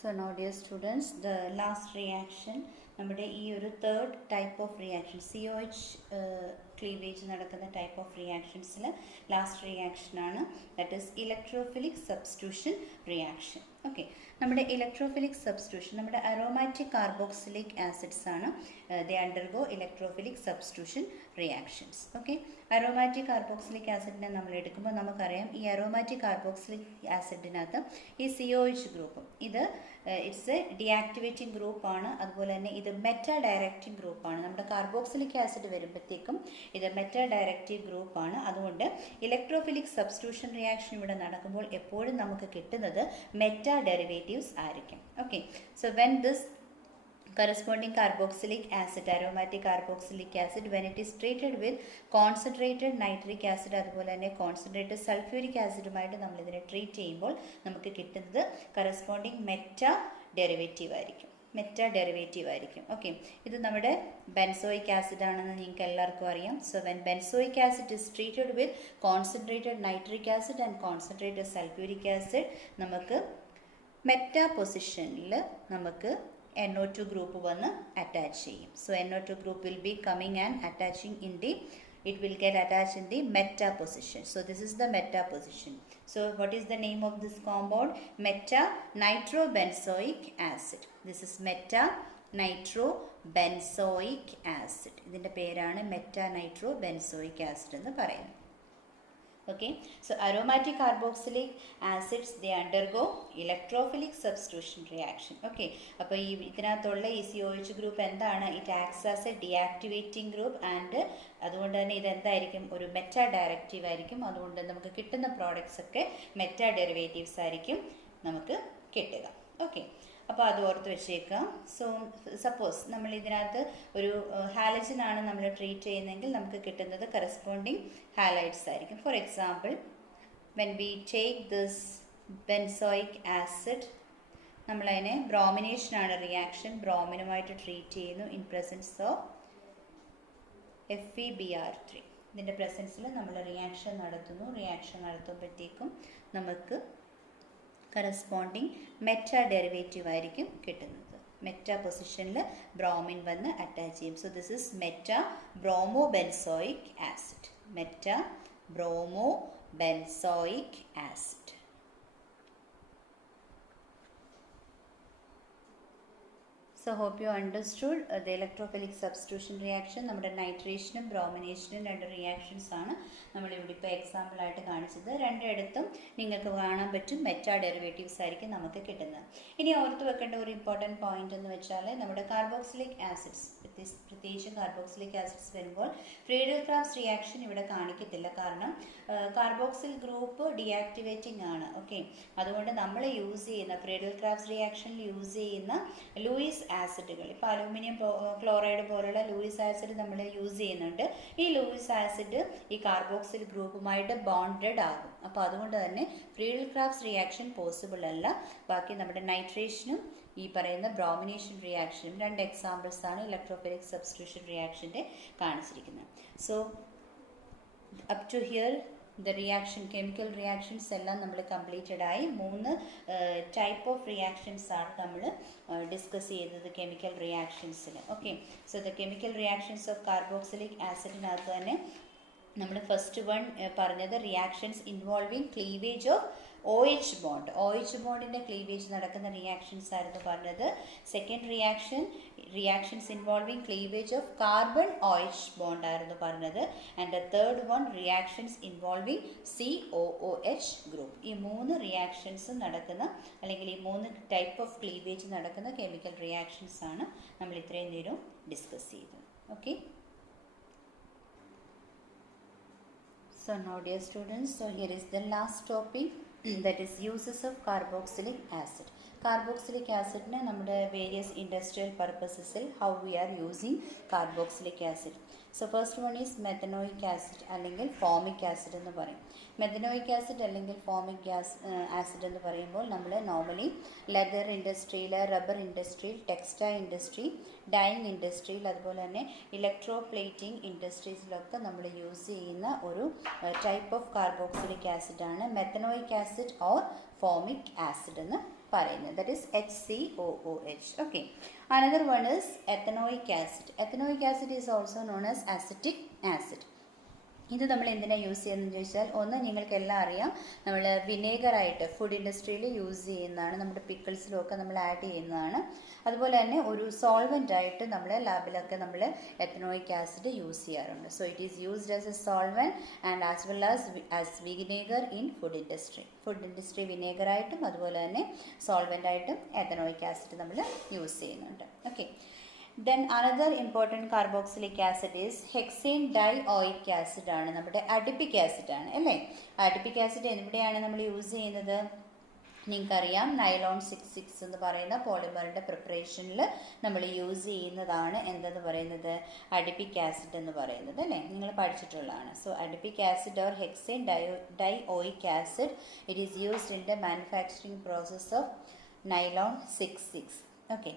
So now dear students, the last reaction, നമ്മുടെ ഈ ഒരു third type of reaction COH cleavage നടക്കുന്ന ടൈപ്പ് ഓഫ് റിയാക്ഷൻസിൽ last റിയാക്ഷനാണ്, that is electrophilic substitution reaction. Okay, നമ്മുടെ ഇലക്ട്രോഫിലിക് സബ്സ്റ്റിറ്റ്യൂഷൻ, നമ്മുടെ അറോമാറ്റിക് കാർബോക്സിലിക് ആസിഡ്സ് ആണ് they undergo electrophilic substitution reactions. Okay, aromatic carboxylic ആസിഡിനെ നമ്മൾ എടുക്കുമ്പോൾ നമുക്കറിയാം ഈ അറോമാറ്റിക് കാർബോക്സിലിക് ആസിഡിനകത്ത് ഈ COH ഗ്രൂപ്പും ഇത് ഇറ്റ്സ് എ ഡിയാക്ടിവേറ്റിംഗ് ഗ്രൂപ്പാണ്. അതുപോലെ തന്നെ ഇത് മെറ്റാ ഡയറക്റ്റിംഗ് ഗ്രൂപ്പാണ്. നമ്മുടെ കാർബോക്സിലിക് ആസിഡ് വരുമ്പോഴത്തേക്കും ഇത് മെറ്റാ ഡയറക്റ്റീവ് ഗ്രൂപ്പാണ്. അതുകൊണ്ട് ഇലക്ട്രോഫിലിക് സബ്സ്റ്റിറ്റ്യൂഷൻ റിയാക്ഷൻ ഇവിടെ നടക്കുമ്പോൾ എപ്പോഴും നമുക്ക് കിട്ടുന്നത് മെറ്റാ ഡെറിവേറ്റീവ്സ് ആയിരിക്കും. Okay, so when this corresponding carboxylic acid, aromatic carboxylic acid, when it is treated with concentrated nitric acid അതുപോലെ തന്നെ കോൺസെൻട്രേറ്റഡ് സൾഫ്യൂരിക് ആസിഡുമായിട്ട് നമ്മൾ ഇതിനെ ട്രീറ്റ് ചെയ്യുമ്പോൾ നമുക്ക് കിട്ടുന്നത് കറസ്പോണ്ടിങ് മെറ്റാ ഡെറിവേറ്റീവ് ആയിരിക്കും. ഓക്കെ, ഇത് നമ്മുടെ ബെൻസോയിക് ആസിഡ് ആണെന്ന് നിങ്ങൾക്ക് എല്ലാവർക്കും അറിയാം. So when benzoic acid is treated with concentrated nitric acid and concentrated sulphuric acid, നമുക്ക് മെറ്റാ പൊസിഷനിൽ നമുക്ക് NO2 group വന്ന് അറ്റാച്ച് ചെയ്യും. So NO2 group will be coming and attaching in the, it will get attached in the meta position. So this is the meta position. So what is the name of this compound? Meta nitrobenzoic acid. This is meta nitrobenzoic acid. ഇതിൻ്റെ പേരാണ് meta നൈട്രോബെൻസോയിക് acid എന്ന് പറയുന്നത്. Okay, so aromatic carboxylic acids they undergo electrophilic substitution reaction. Okay, അപ്പോൾ ഈ ഇതിനകത്തുള്ള ഈ COH group എന്താണ്? It acts as a deactivating group and അതുകൊണ്ട് തന്നെ ഇത് എന്തായിരിക്കും? ഒരു മെറ്റാ ഡയറക്റ്റീവ് ആയിരിക്കും. അതുകൊണ്ട് നമുക്ക് കിട്ടുന്ന പ്രോഡക്ട്സ് ഒക്കെ മെറ്റാ ഡെറിവേറ്റീവ്സ് ആയിരിക്കും നമുക്ക് കിട്ടുക. ഓക്കെ, അപ്പോൾ അത് ഓർത്ത് വെച്ചേക്കാം. സോ സപ്പോസ് നമ്മൾ ഇതിനകത്ത് ഒരു ഹാലജൻ ആണ് നമ്മൾ ട്രീറ്റ് ചെയ്യുന്നതെങ്കിൽ നമുക്ക് കിട്ടുന്നത് കറസ്പോണ്ടിങ് ഹാലൈഡ്സ് ആയിരിക്കും. Four example, when we take this benzoic acid, നമ്മളതിനെ ബ്രോമിനേഷനാണ് റിയാക്ഷൻ, ബ്രോമിനുമായിട്ട് ട്രീറ്റ് ചെയ്യുന്നു ഇൻ പ്രസൻസ് ഓഫ് FeBr3. ഇതിൻ്റെ പ്രസൻസിൽ നമ്മൾ റിയാക്ഷൻ നടത്തുമ്പോഴത്തേക്കും നമുക്ക് കറസ്പോണ്ടിങ് മെറ്റാ ഡെറിവേറ്റീവ് ആയിരിക്കും കിട്ടുന്നത്. മെറ്റാ പൊസിഷനിൽ ബ്രോമിൻ വന്ന് അറ്റാച്ച് ചെയ്യും. So this is meta bromo benzoic acid. So hope you understood the electrophilic substitution reaction. നമ്മുടെ നൈട്രേഷനും ബ്രോമിനേഷനും രണ്ട് റിയാക്ഷൻസ് ആണ് നമ്മളിവിടെ ഇപ്പോൾ എക്സാമ്പിൾ ആയിട്ട് കാണിച്ചത്. രണ്ടിടത്തും നിങ്ങൾക്ക് കാണാൻ പറ്റും മെറ്റാ ഡെറിവേറ്റീവ്സ് ആയിരിക്കും നമുക്ക് കിട്ടുന്നത്. ഇനി ഓർത്ത് വെക്കേണ്ട ഒരു ഇമ്പോർട്ടൻറ്റ് പോയിന്റ് എന്ന് വെച്ചാൽ നമ്മുടെ കാർബോക്സിലിക് ആസിഡ്സ്, പ്രത്യേകിച്ച് കാർബോക്സിലിക് ആസിഡ്സ് വരുമ്പോൾ ഫ്രീഡൽ-ക്രാഫ്റ്റ്സ് റിയാക്ഷൻ ഇവിടെ കാണിക്കത്തില്ല. കാരണം കാർബോക്സിൽ ഗ്രൂപ്പ് ഡിയാക്ടിവേറ്റിംഗ് ആണ്. ഓക്കെ, അതുകൊണ്ട് നമ്മൾ യൂസ് ചെയ്യുന്ന ഫ്രീഡൽ-ക്രാഫ്റ്റ്സ് റിയാക്ഷനിൽ യൂസ് ചെയ്യുന്ന ലൂയിസ് ആസിഡുകൾ, ഇപ്പോൾ അലൂമിനിയം ക്ലോറൈഡ് പോലുള്ള ലൂയിസ് ആസിഡ് നമ്മൾ യൂസ് ചെയ്യുന്നുണ്ട്. ഈ ലൂയിസ് ആസിഡ് ഈ കാർബോക്സിൽ ഗ്രൂപ്പുമായിട്ട് ബോണ്ടഡ് ആകും. അപ്പോൾ അതുകൊണ്ട് തന്നെ ഫ്രീഡൽ-ക്രാഫ്റ്റ്സ് റിയാക്ഷൻ പോസിബിൾ അല്ല. ബാക്കി നമ്മുടെ നൈട്രേഷനും ഈ പറയുന്ന ബ്രോമിനേഷൻ റിയാക്ഷനും രണ്ട് എക്സാമ്പിൾസ് ആണ് ഇലക്ട്രോഫിലിക് സബ്സ്റ്റിറ്റ്യൂഷൻ റിയാക്ഷൻ്റെ കാണിച്ചിരിക്കുന്നത്. So up to here the reaction, chemical reactions എല്ലാം നമ്മൾ കംപ്ലീറ്റഡ് ആയി. 3 ടൈപ്പ് ഓഫ് റിയാക്ഷൻസ് ആണ് നമ്മൾ ഡിസ്കസ് ചെയ്തത് കെമിക്കൽ റിയാക്ഷൻസിൽ. Okay, so the chemical reactions of carboxylic ആസിഡിനകത്ത് തന്നെ നമ്മൾ ഫസ്റ്റ് വൺ പറഞ്ഞത് reactions involving cleavage of OH bond. OH ബോണ്ടിൻ്റെ ക്ലീവേജ് നടക്കുന്ന റിയാക്ഷൻസ് ആയിരുന്നു പറഞ്ഞത്. Second reactions involving cleavage of carbon OH bond ആയിരുന്നു പറഞ്ഞത്. And the third one reactions involving COOH group. ഈ 3 റിയാക്ഷൻസ് നടക്കുന്ന അല്ലെങ്കിൽ ഈ 3 ടൈപ്പ് ഓഫ് ക്ലീവേജ് നടക്കുന്ന കെമിക്കൽ റിയാക്ഷൻസ് ആണ് നമ്മൾ ഇത്രയും നേരം ഡിസ്കസ് ചെയ്തത്. Okay, so now dear students, so here is the last topic, that is uses of carboxylic acid. Carboxylic acid ne നമ്മുടെ various industrial purposes how we are using carboxylic acid. So first one is methanoic acid അല്ലെങ്കിൽ formic acid എന്ന് പറയും. Methanoic acid അല്ലെങ്കിൽ formic acid എന്ന് പറയുമ്പോൾ നമ്മൾ normally leather ഇൻഡസ്ട്രിയിൽ, rubber ഇൻഡസ്ട്രിയിൽ, ടെക്സ്റ്റൈൽ ഇൻഡസ്ട്രി, ഡൈയിങ് ഇൻഡസ്ട്രിയിൽ, അതുപോലെ തന്നെ ഇലക്ട്രോപ്ലേറ്റിംഗ് ഇൻഡസ്ട്രീസിലൊക്കെ നമ്മൾ യൂസ് ചെയ്യുന്ന ഒരു ടൈപ്പ് ഓഫ് കാർബോക്സിലിക് ആസിഡാണ് methanoic acid or formic acid എന്ന് പറയുന്നത്. That is HCOOH. Okay, another one is ethanoic acid. Ethanoic acid is also known as acetic acid. ഇത് നമ്മൾ എന്തിനാണ് യൂസ് ചെയ്യുന്നതെന്ന് ചോദിച്ചാൽ, ഒന്ന് നിങ്ങൾക്കെല്ലാം അറിയാം, നമ്മൾ വിനേഗറായിട്ട് ഫുഡ് ഇൻഡസ്ട്രിയിൽ യൂസ് ചെയ്യുന്നതാണ്, നമ്മുടെ പിക്കിൾസിലൊക്കെ നമ്മൾ ആഡ് ചെയ്യുന്നതാണ്. അതുപോലെ തന്നെ ഒരു സോൾവെൻ്റ് ആയിട്ട് നമ്മൾ ലാബിലൊക്കെ നമ്മൾ എത്തനോയിക് ആസിഡ് യൂസ് ചെയ്യാറുണ്ട്. So it is used as a solvent and as well as vinegar in food industry. Food industry വിനേഗറായിട്ടും അതുപോലെ തന്നെ സോൾവെൻ്റായിട്ടും എത്തനോയിക് ആസിഡ് നമ്മൾ യൂസ് ചെയ്യുന്നുണ്ട്. Okay, then another important carboxylic acid is hexane dioic acid ആണ്, നമ്മുടെ adipic acid ആണ് അല്ലേ. അഡിപിക് ആസിഡ് എവിടെയാണ് നമ്മൾ യൂസ് ചെയ്യുന്നത്? നിങ്ങൾക്കറിയാം, നൈലോൺ 66 എന്ന് പറയുന്ന പോളിമറിൻ്റെ പ്രിപ്പറേഷനിൽ നമ്മൾ യൂസ് ചെയ്യുന്നതാണ് എന്തെന്ന് പറയുന്നത്, അഡിപിക് ആസിഡ് എന്ന് പറയുന്നത് അല്ലേ, നിങ്ങൾ പഠിച്ചിട്ടുള്ളതാണ്. So adipic acid or hexane dioic acid it is used in the manufacturing process of nylon 66. Okay,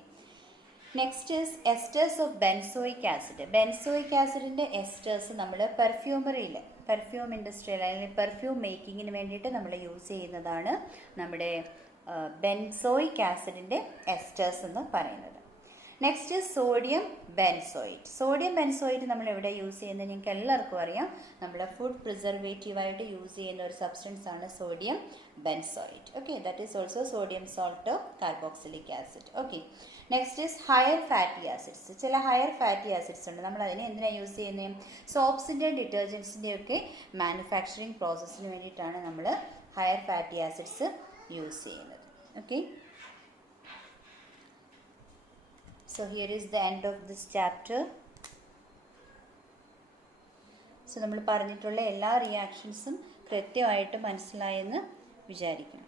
next is esters of benzoic acid. Benzoic ആസിഡിൻ്റെ എസ്റ്റേഴ്സ് നമ്മൾ പെർഫ്യൂമറിയിൽ, പെർഫ്യൂം ഇൻഡസ്ട്രിയിൽ അല്ലെങ്കിൽ പെർഫ്യൂം മേക്കിങ്ങിന് വേണ്ടിയിട്ട് നമ്മൾ യൂസ് ചെയ്യുന്നതാണ് നമ്മുടെ ബെൻസോയിക് ആസിഡിൻ്റെ എസ്റ്റേഴ്സ് എന്ന് പറയുന്നത്. Next sodium benzoate. Sodium benzoate നമ്മൾ എവിടെ യൂസ് ചെയ്യുന്നത് നിങ്ങൾക്ക് എല്ലാവർക്കും അറിയാം, നമ്മൾ ഫുഡ് പ്രിസർവേറ്റീവായിട്ട് യൂസ് ചെയ്യുന്ന ഒരു സബ്സ്റ്റൻസ് ആണ് sodium benzoate. Okay, that is also sodium salt of carboxylic acid. Okay, next is higher fatty acids. ചില ഹയർ ഫാറ്റി ആസിഡ്സ് ഉണ്ട്, നമ്മൾ അതിനെ എന്തിനാണ് യൂസ് ചെയ്യുന്നത്? സോപ്സിൻ്റെയും ഡിറ്റർജൻസിൻ്റെയും ഒക്കെ മാനുഫാക്ചറിങ് പ്രോസസ്സിന് വേണ്ടിയിട്ടാണ് നമ്മൾ ഹയർ ഫാറ്റി ആസിഡ്സ് യൂസ് ചെയ്യുന്നത്. Okay, so here is the end of this chapter. So നമ്മൾ പറഞ്ഞിട്ടുള്ള എല്ലാ റിയാക്ഷൻസും കൃത്യമായിട്ട് മനസ്സിലായെന്ന് വിചാരിക്കണം.